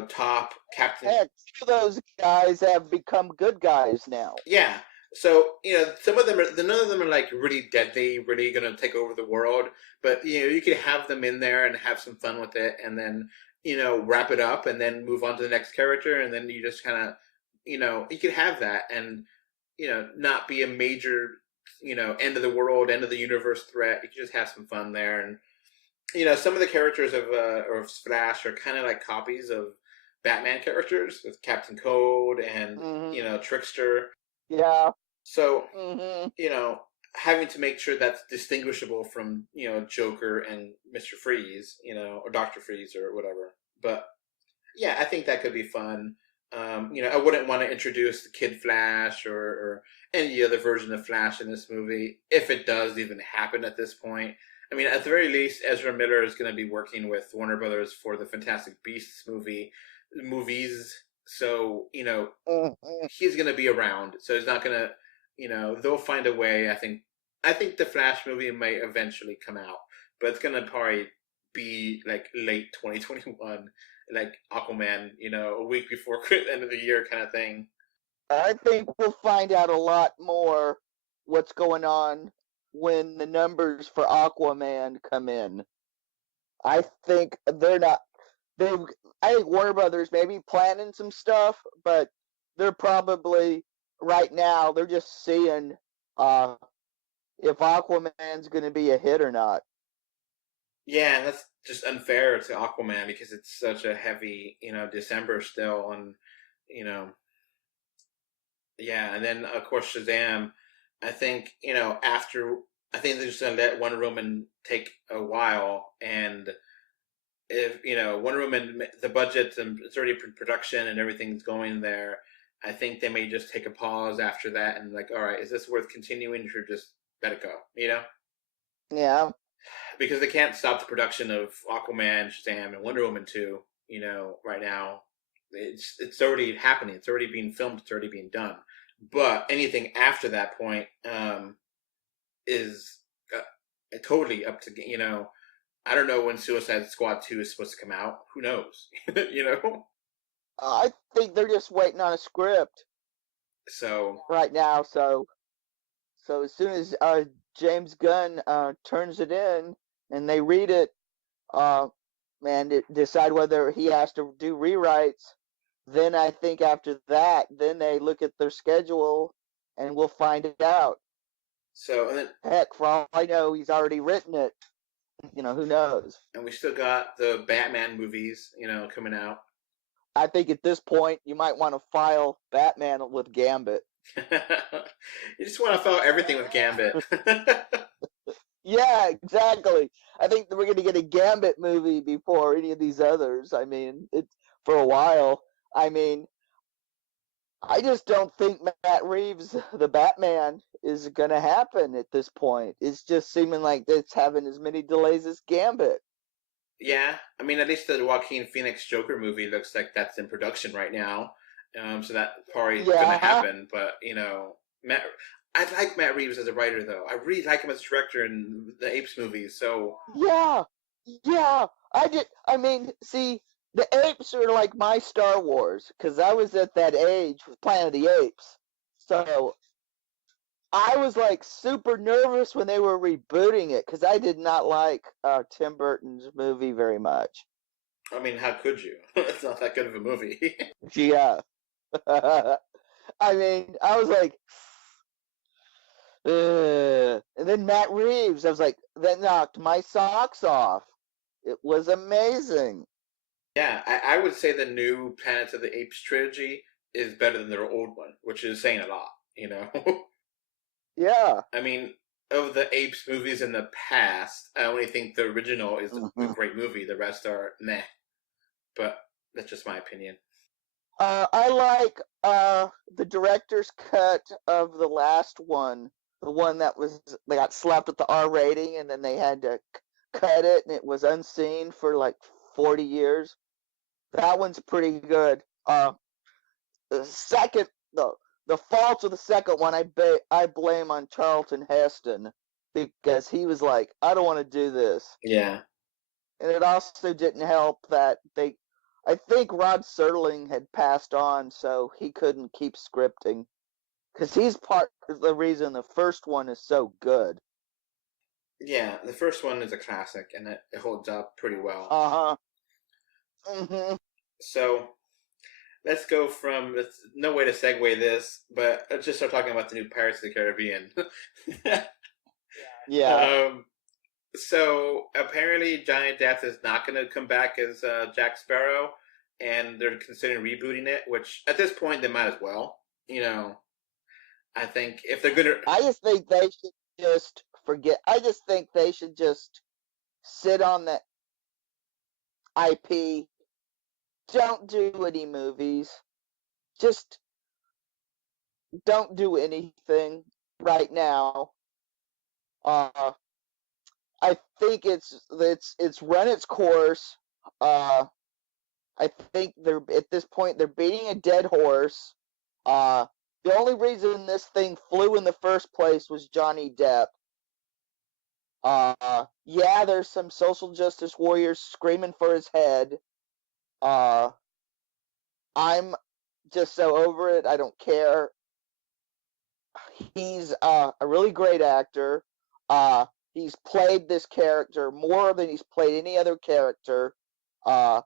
Top Captain. Heck, some of those guys have become good guys now. Yeah. So, some of them none of them are like really deadly, really going to take over the world. But, you could have them in there and have some fun with it and then, wrap it up and then move on to the next character. And then you just kind of, you could have that and, not be a major, end of the world, end of the universe threat. You could just have some fun there. And, some of the characters of Flash are kind of like copies of Batman characters with Captain Cold and, Trickster. Yeah. So, having to make sure that's distinguishable from, Joker and Mr. Freeze, or Dr. Freeze or whatever. But, yeah, I think that could be fun. I wouldn't want to introduce the Kid Flash or any other version of Flash in this movie, if it does even happen at this point. I mean, at the very least, Ezra Miller is going to be working with Warner Brothers for the Fantastic Beasts movies. So, he's going to be around. So he's not going to, they'll find a way, I think, I think the Flash movie may eventually come out, but it's gonna probably be like late 2021, like Aquaman, a week before end of the year kind of thing. I think we'll find out a lot more what's going on when the numbers for Aquaman come in. I think they're not. They. I think Warner Brothers may be planning some stuff, but they're probably right now. They're just seeing if Aquaman's going to be a hit or not. Yeah, and that's just unfair to Aquaman because it's such a heavy, December still, and you know, yeah, and then of course Shazam. I think after I think they're just gonna let Wonder Woman take a while, and if Wonder Woman the budget and it's already production and everything's going there. I think they may just take a pause after that and like, all right, is this worth continuing or just let it go? Yeah. Because they can't stop the production of Aquaman, Shazam, and Wonder Woman 2. Right now, it's already happening. It's already being filmed. It's already being done. But anything after that point is totally up to I don't know when Suicide Squad 2 is supposed to come out. Who knows? I think they're just waiting on a script. So right now, so as soon as James Gunn turns it in and they read it, and decide whether he has to do rewrites, then I think after that, then they look at their schedule and we'll find it out. So and then, heck, for all I know, he's already written it. Who knows? And we still got the Batman movies, coming out. I think at this point, you might want to file Batman with Gambit. You just want to file everything with Gambit. Yeah, exactly. I think we're going to get a Gambit movie before any of these others. I mean, for a while. I mean, I just don't think Matt Reeves, the Batman, is going to happen at this point. It's just seeming like it's having as many delays as Gambit. Yeah, I mean, at least the Joaquin Phoenix Joker movie looks like that's in production right now. So that probably is going to happen. But, I like Matt Reeves as a writer, though. I really like him as a director in the Apes movies, so... Yeah, I mean, see, the Apes are like my Star Wars, because I was at that age with Planet of the Apes. So, I was like super nervous when they were rebooting it, because I did not like Tim Burton's movie very much. I mean, how could you? It's not that good of a movie. Yeah. I mean, I was like... And then Matt Reeves, I was like, that knocked my socks off. It was amazing. Yeah, I would say the new Planet of the Apes trilogy is better than their old one, which is saying a lot, Yeah. I mean, of the Apes movies in the past, I only think the original is a great movie. The rest are meh. But that's just my opinion. I like the director's cut of the last one. The one that they got slapped with the R rating and then they had to cut it and it was unseen for like 40 years. That one's pretty good. The second, the faults of the second one, I blame on Charlton Heston because he was like, I don't want to do this. Yeah. And it also didn't help that I think Rod Serling had passed on, so he couldn't keep scripting. Because he's part of the reason the first one is so good. Yeah, the first one is a classic, and it holds up pretty well. Uh-huh. Mm-hmm. So, let's go from... no way to segue this, but let's just start talking about the new Pirates of the Caribbean. Yeah. So, apparently Johnny Depp is not going to come back as Jack Sparrow, and they're considering rebooting it, which, at this point, they might as well. I think if they're gonna... I just think they should just forget. I just think they should just sit on the IP. Don't do any movies. Just don't do anything right now. I think it's run its course. I think at this point they're beating a dead horse. The only reason this thing flew in the first place was Johnny Depp. Yeah, there's some social justice warriors screaming for his head. I'm just so over it. I don't care. He's a really great actor. He's played this character more than he's played any other character. I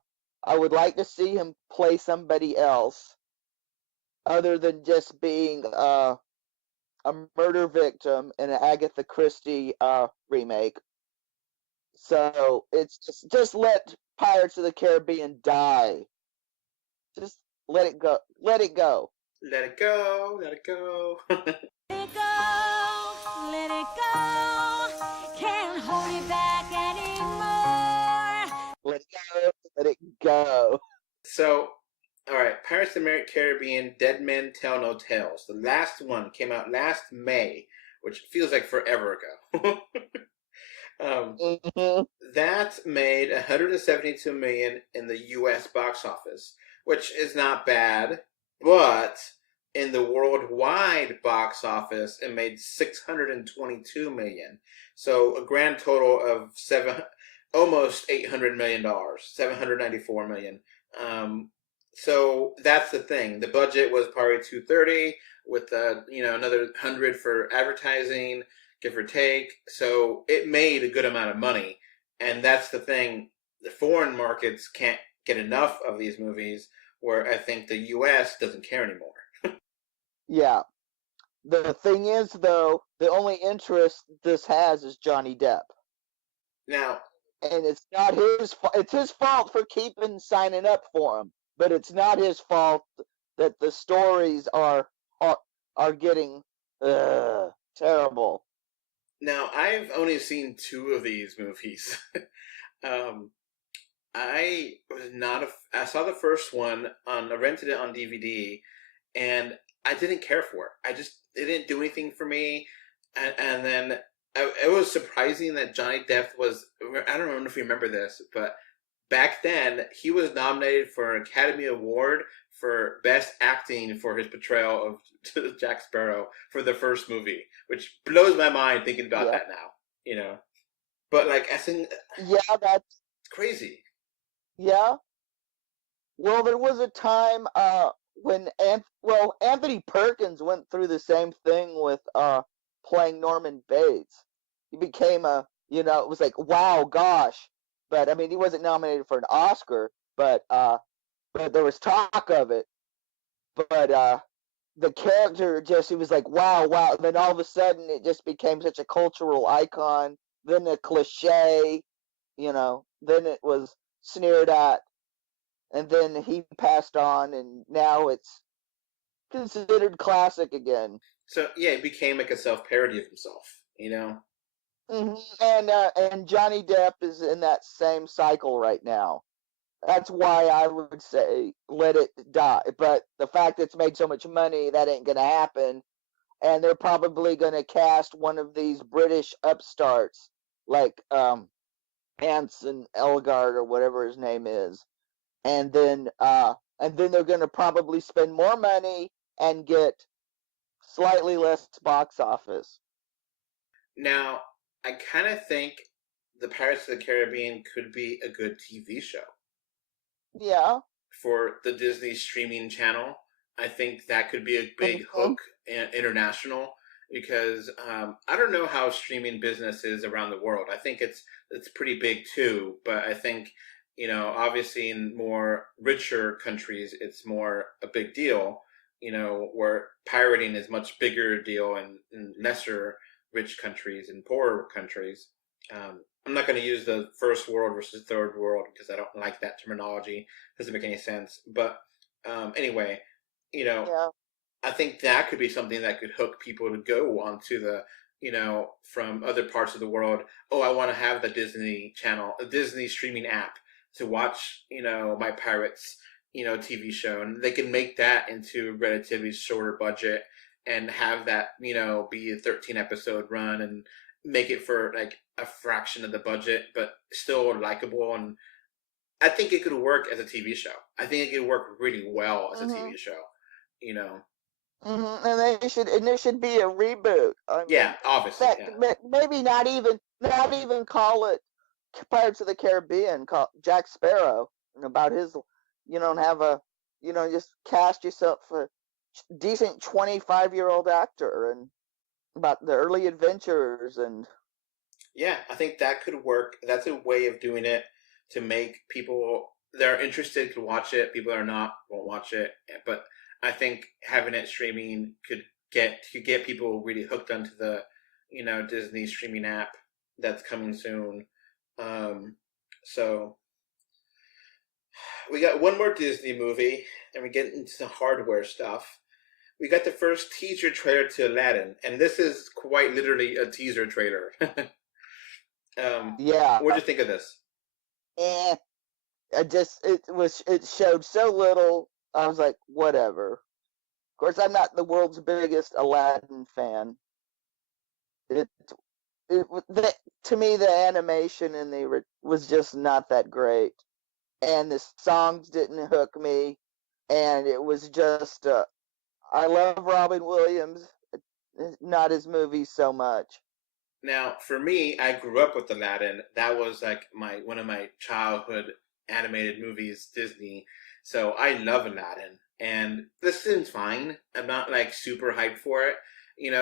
would like to see him play somebody else other than just being a murder victim in an Agatha Christie remake. So it's just let Pirates of the Caribbean die. Just let it go. Let it go. Let it go. Let it go. Let it go, let it go. Can't hold it back anymore. Let it go. Let it go. So, all right, Pirates of the Caribbean, Dead Men Tell No Tales. The last one came out last May, which feels like forever ago. That made $172 million in the U.S. box office, which is not bad, but in the worldwide box office, it made $622 million. So a grand total of almost $800 million, $794 million. So that's the thing. The budget was probably $230 with another $100 for advertising, give or take. So it made a good amount of money, and that's the thing. The foreign markets can't get enough of these movies, where I think the U.S. doesn't care anymore. Yeah. The thing is, though, the only interest this has is Johnny Depp. Now, And it's not his fault. It's his fault for keeping signing up for him, but it's not his fault that the stories are getting terrible. Now, I've only seen 2 of these movies. I was not I saw the first one I rented it on DVD, and I didn't care for it. It didn't do anything for me. And then it was surprising that Johnny Depp was, I don't know if you remember this, but back then he was nominated for an Academy Award for Best Acting for his portrayal of Jack Sparrow for the first movie, which blows my mind thinking about that now, But like, I think, yeah, that's crazy. Yeah. Well, there was a time when Anthony Perkins went through the same thing with playing Norman Bates. He became it was like, wow, gosh. But I mean, he wasn't nominated for an Oscar, but there was talk of it. But the character he was like, wow, wow. And then all of a sudden, it just became such a cultural icon. Then a cliche, then it was sneered at, and then he passed on, and now it's considered classic again. So yeah, it became like a self-parody of himself, And Johnny Depp is in that same cycle right now. That's why I would say let it die. But the fact that it's made so much money, that ain't gonna happen. And they're probably gonna cast one of these British upstarts like Hanson Elgard or whatever his name is, and then they're going to probably spend more money and get slightly less box office. Now, I kind of think the Pirates of the Caribbean could be a good TV show. Yeah. For the Disney streaming channel, I think that could be a big hook international, because I don't know how streaming business is around the world. I think it's pretty big too, but I think, obviously in more richer countries, it's more a big deal, where pirating is much bigger deal in lesser rich countries and poorer countries. I'm not going to use the first world versus third world because I don't like that terminology. It doesn't make any sense. But anyway, I think that could be something that could hook people to go onto the, from other parts of the world. Oh, I want to have the Disney channel, a Disney streaming app to watch, my Pirates, TV show. And they can make that into a relatively shorter budget and have that, be a 13 episode run and make it for like a fraction of the budget, but still likable. And I think it could work as a TV show. I think it could work really well as a TV show, And there should be a reboot. Yeah, obviously. Maybe not even not even call it Pirates of the Caribbean. Call Jack Sparrow, and about his. You don't have a. Just cast yourself a decent 25-year-old actor and about the early adventures and. Yeah, I think that could work. That's a way of doing it to make people that are interested to watch it. People that are not won't watch it. But I think having it streaming could get people really hooked onto the Disney streaming app that's coming soon. So we got one more Disney movie, and we get into the hardware stuff. We got the first teaser trailer to Aladdin, and this is quite literally a teaser trailer. Yeah. What'd you think of this? It showed so little. I was like, whatever. Of course, I'm not the world's biggest Aladdin fan. To me, the animation was just not that great, and the songs didn't hook me, and it was just. I love Robin Williams, not his movies so much. Now, for me, I grew up with Aladdin. That was like one of my childhood animated movies, Disney. So I love Aladdin, and this seems fine. I'm not like super hyped for it.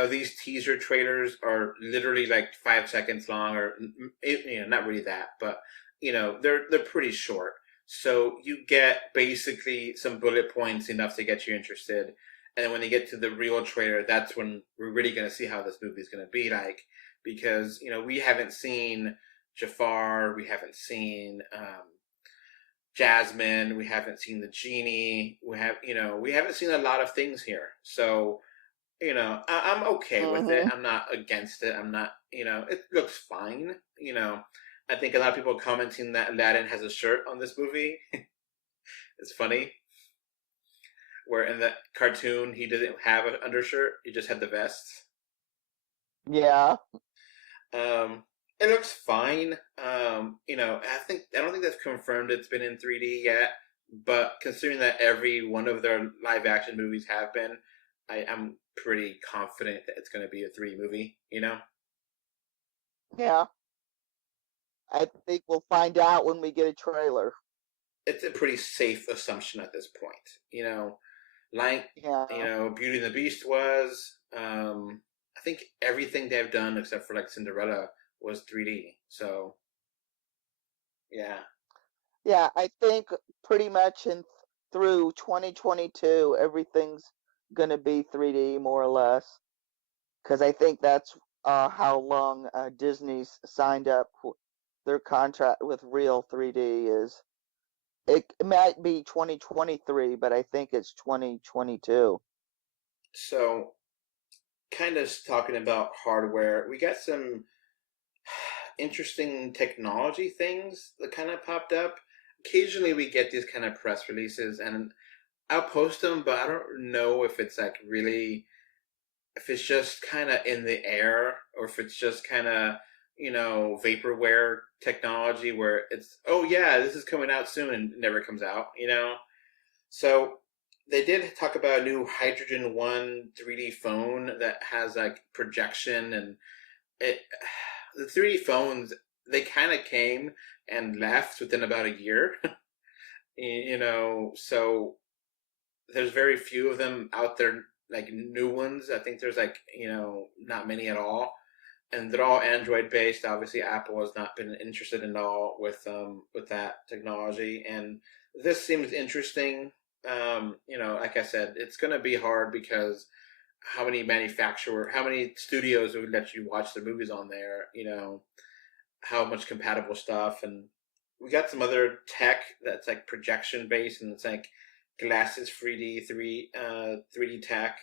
These teaser trailers are literally like 5 seconds long, or not really that, but they're pretty short. So you get basically some bullet points enough to get you interested, and then when they get to the real trailer, that's when we're really going to see how this movie is going to be like. Because we haven't seen Jafar, we haven't seen Jasmine, we haven't seen the genie, we haven't seen a lot of things here. So I'm okay with it. I'm not against it. I'm not it looks fine. I think a lot of people are commenting that Aladdin has a shirt on this movie. It's funny. Where in the cartoon he didn't have an undershirt, he just had the vest. Yeah. It looks fine. I don't think that's confirmed it's been in 3D yet, but considering that every one of their live action movies have been, I'm pretty confident that it's going to be a 3D movie, Yeah. I think we'll find out when we get a trailer. It's a pretty safe assumption at this point, Beauty and the Beast was, I think everything they've done except for like Cinderella was 3D. So, yeah. Yeah, I think pretty much through 2022, everything's gonna be 3D more or less, because I think that's how long Disney's signed up their contract with real 3D is. It might be 2023, but I think it's 2022. So, kind of talking about hardware, we got some interesting technology things that kind of popped up. Occasionally we get these kind of press releases, and I'll post them, but I don't know if it's like really, if it's just kind of in the air, or if it's just kind of, vaporware technology where it's, oh yeah, this is coming out soon, and it never comes out, So they did talk about a new Hydrogen One 3D phone that has like projection, and the 3D phones, they kind of came and left within about a year. So there's very few of them out there, like new ones. I think there's like, not many at all. And they're all Android based. Obviously, Apple has not been interested at all with that technology. And this seems interesting. Like I said, it's going to be hard because how many studios would let you watch the movies on there, how much compatible stuff. And we got some other tech that's like projection based, and it's like glasses 3D tech.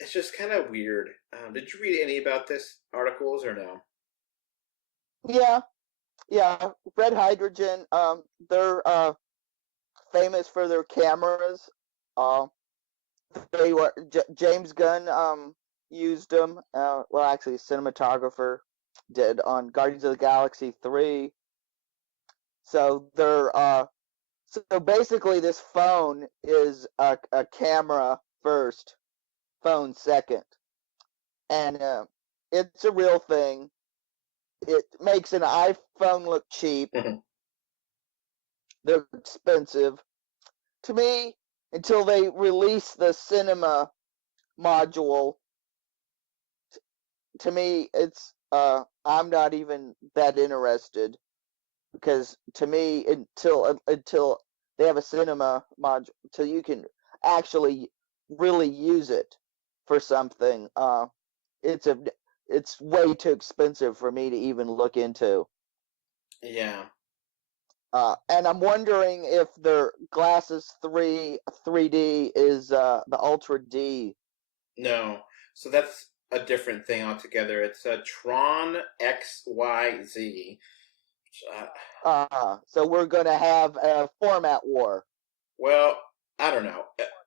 It's just kind of weird. Did you read any about this articles or no? Yeah. Red Hydrogen, they're famous for their cameras. They were James Gunn used them. Well, actually, a cinematographer did on Guardians of the Galaxy 3. So they're so basically this phone is a camera first, phone second, and it's a real thing. it makes an iPhone look cheap. Mhm. They're expensive. To me, until they release the cinema module, to me, it's I'm not even that interested, because to me, until they have a cinema module, till you can actually really use it for something, it's it's way too expensive for me to even look into. Yeah. And I'm wondering if their Glasses 3D is the Ultra D. No. So that's a different thing altogether. It's a TronXYZ. So we're gonna have a format war. Well, I don't know.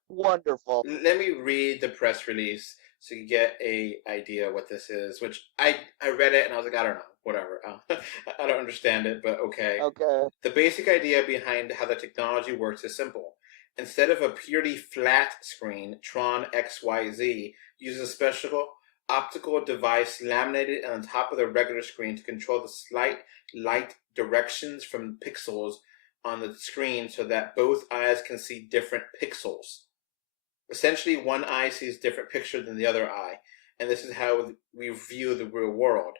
Wonderful. Let me read the press release so you get a idea what this is. Which I read it and I was like, I don't know, whatever. I don't understand it, but okay. Okay. The basic idea behind how the technology works is simple. Instead of a purely flat screen, Tron XYZ uses a special optical device laminated on top of the regular screen to control the slight light directions from pixels on the screen so that both eyes can see different pixels. Essentially, one eye sees a different picture than the other eye, and this is how we view the real world.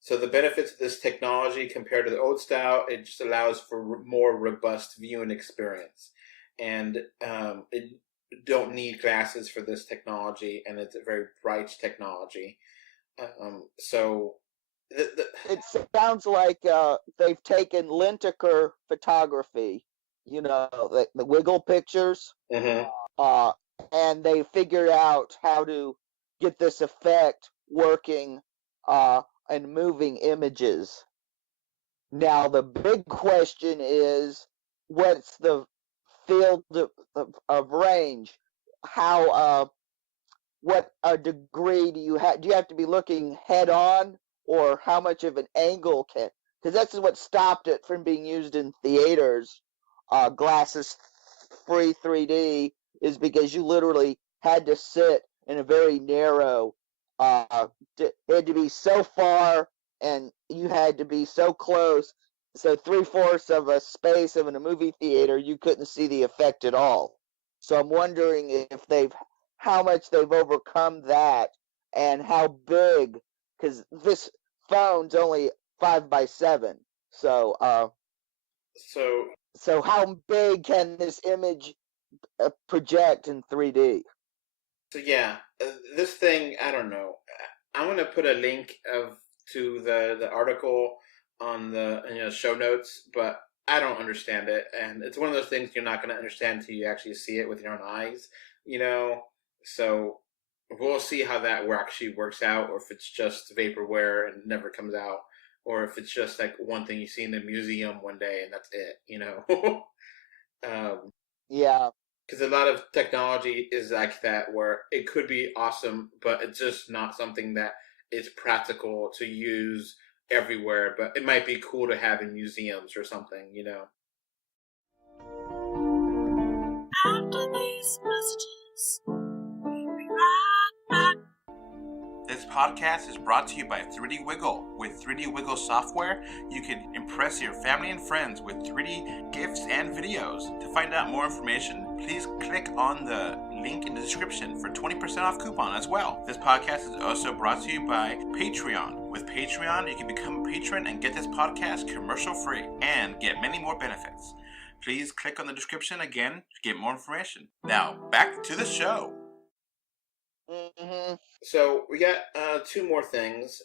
So the benefits of this technology compared to the old style, it just allows for more robust viewing experience. And it don't need glasses for this technology, and it's a very bright technology. It sounds like they've taken Lintiker photography, the wiggle pictures, Mhm. and they figured out how to get this effect working and moving images. Now the big question is, what's the field of range? How what degree do you have? Do you have to be looking head on, or how much of an angle can? Because that's what stopped it from being used in theaters. Glasses free 3D is because you literally had to sit in a very narrow. It had to be so far, and you had to be so close. So 3/4 of a space of in a movie theater, you couldn't see the effect at all. So I'm wondering if how much they've overcome that, and how big, because this phone's only 5x7. So So how big can this image project in 3D? So yeah, this thing, I don't know. I'm gonna put a link to the article on the show notes, but I don't understand it, and it's one of those things you're not gonna understand until you actually see it with your own eyes, you know. So we'll see how that actually works out, or if it's just vaporware and never comes out, or if it's just like one thing you see in the museum one day and that's it, you know. Yeah. Because a lot of technology is like that, where it could be awesome, but it's just not something that is practical to use everywhere. But it might be cool to have in museums or something, you know. After these messages, we'll be right back. This podcast is brought to you by 3D Wiggle. With 3D Wiggle software, you can impress your family and friends with 3D gifts and videos. To find out more information, please click on the link in the description for 20% off coupon as well. This podcast is also brought to you by Patreon. With Patreon, you can become a patron and get this podcast commercial free and get many more benefits. Please click on the description again to get more information. Now, back to the show. Mm-hmm. So we got two more things.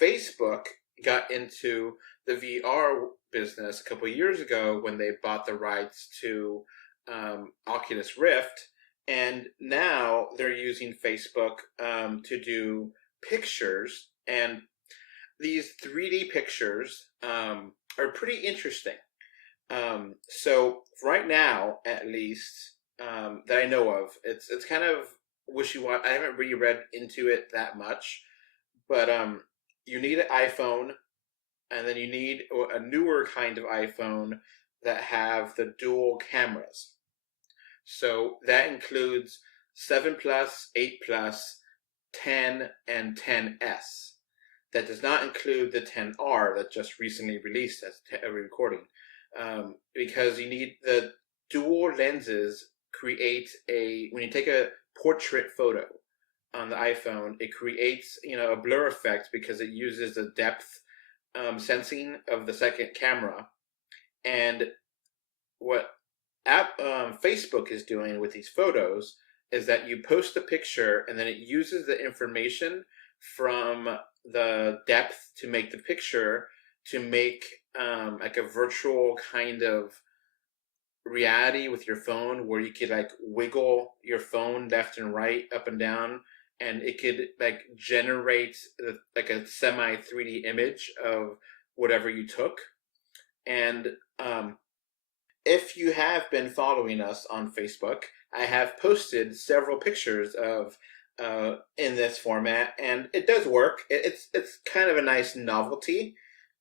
Facebook got into the VR business a couple of years ago when they bought the rights to Oculus Rift, and now they're using Facebook to do pictures, and these 3D pictures are pretty interesting. So right now, at least that I know of, it's kind of wishy-washy. I haven't really read into it that much, but you need an iPhone, and then you need a newer kind of iPhone that have the dual cameras. So that includes 7 Plus, 8 Plus, 10, and 10S. that does not include the 10R that just recently released as a recording, because you need the dual lenses. When you take a portrait photo on the iPhone, it creates a blur effect because it uses the depth sensing of the second camera. And what Facebook is doing with these photos is that you post a picture and then it uses the information from the depth to make the picture to make like a virtual kind of reality with your phone, where you could like wiggle your phone left and right, up and down, and it could like generate like a semi 3D image of whatever you took. And if you have been following us on Facebook, I have posted several pictures of in this format, and it does work. It's kind of a nice novelty,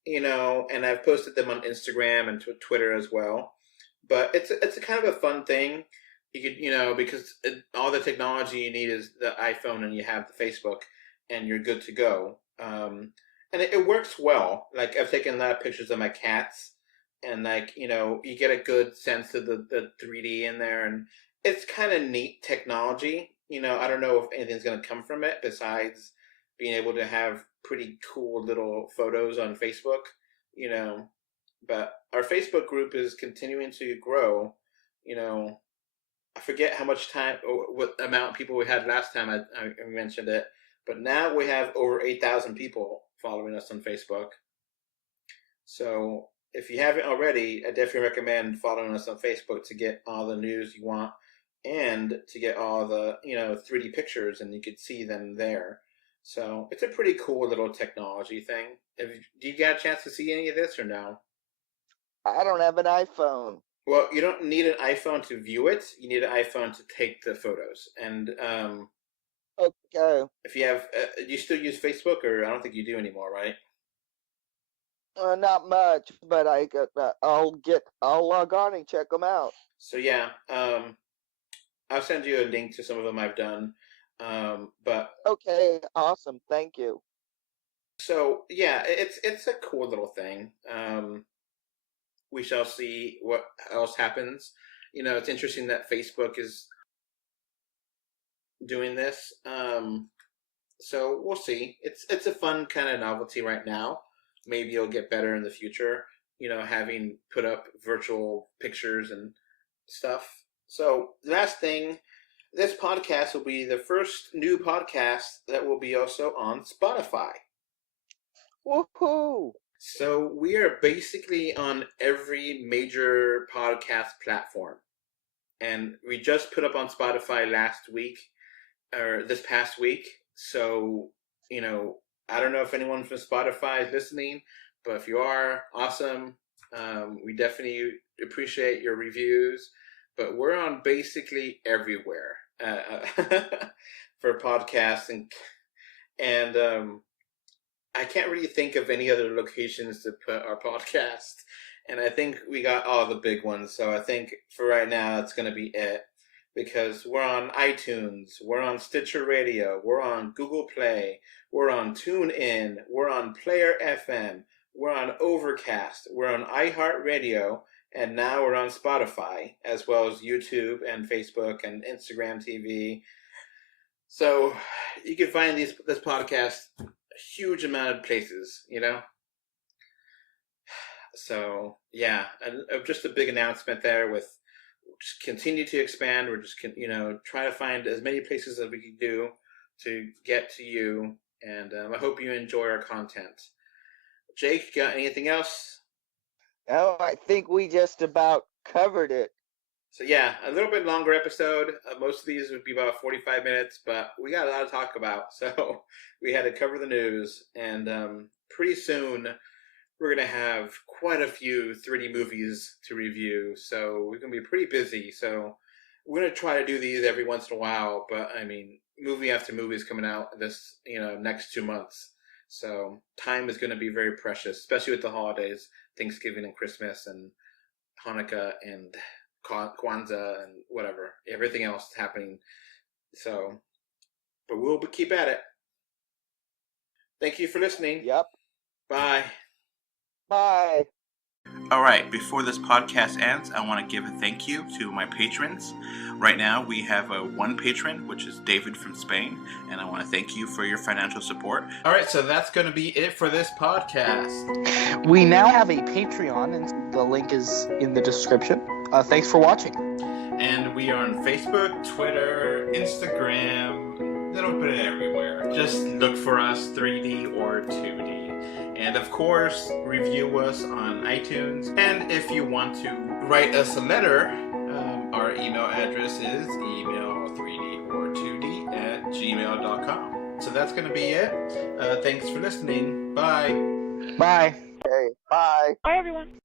and I've posted them on Instagram and Twitter as well. But it's a kind of a fun thing. You could, because all the technology you need is the iPhone, and you have the Facebook, and you're good to go. And it works well. Like, I've taken a lot of pictures of my cats, and like, you get a good sense of the 3D in there, and it's kind of neat technology. I don't know if anything's going to come from it besides being able to have pretty cool little photos on Facebook, but our Facebook group is continuing to grow. I forget how much time or what amount of people we had last time I mentioned it, but now we have over 8,000 people following us on Facebook. So if you haven't already, I definitely recommend following us on Facebook to get all the news you want and to get all the 3D pictures, and you could see them there. So it's a pretty cool little technology thing. Do you get a chance to see any of this or no? I don't have an iPhone. Well, you don't need an iPhone to view it. You need an iPhone to take the photos. And Okay. if you have, do you still use Facebook, or I don't think you do anymore, right? Not much, but I'll log on and check them out. So yeah, I'll send you a link to some of them I've done. But Okay, awesome. Thank you. so yeah, it's a cool little thing. We shall see what else happens. It's interesting that Facebook is doing this. So we'll see. It's a fun kind of novelty right now. Maybe it'll get better in the future, having put up virtual pictures and stuff. So last thing, this podcast will be the first new podcast that will be also on Spotify. Woohoo! So we are basically on every major podcast platform. And we just put up on Spotify this past week. So, I don't know if anyone from Spotify is listening, but if you are, awesome. We definitely appreciate your reviews. But we're on basically everywhere for podcasts, and I can't really think of any other locations to put our podcast. And I think we got all the big ones. So I think for right now, it's going to be it. Because we're on iTunes, we're on Stitcher Radio, we're on Google Play, we're on TuneIn, we're on Player FM, we're on Overcast, we're on iHeart Radio, and now we're on Spotify, as well as YouTube and Facebook and Instagram TV. So you can find this podcast a huge amount of places, So yeah, just a big announcement there with just continue to expand. We're just try to find as many places as we can do to get to you, and I hope you enjoy our content. Jake, got anything else? Oh, I think we just about covered it. So yeah, a little bit longer episode. Most of these would be about 45 minutes, but we got a lot to talk about, so we had to cover the news, and pretty soon we're going to have quite a few 3D movies to review, so we're going to be pretty busy. So we're going to try to do these every once in a while, but I mean, movie after movie is coming out this next 2 months. So time is going to be very precious, especially with the holidays, Thanksgiving and Christmas and Hanukkah and Kwanzaa and whatever, everything else happening. So, but we'll keep at it. Thank you for listening. Yep. Bye. Bye. Alright, before this podcast ends, I want to give a thank you to my patrons. Right now, we have one patron, which is David from Spain, and I want to thank you for your financial support. Alright, so that's going to be it for this podcast. We now have a Patreon, and the link is in the description. Thanks for watching. And we are on Facebook, Twitter, Instagram, a little bit everywhere. Just look for us, 3D or 2D. And of course, review us on iTunes. And if you want to write us a letter, our email address is email3d or2d@gmail.com. So that's going to be it. Thanks for listening. Bye. Bye. Okay. Bye. Bye, everyone.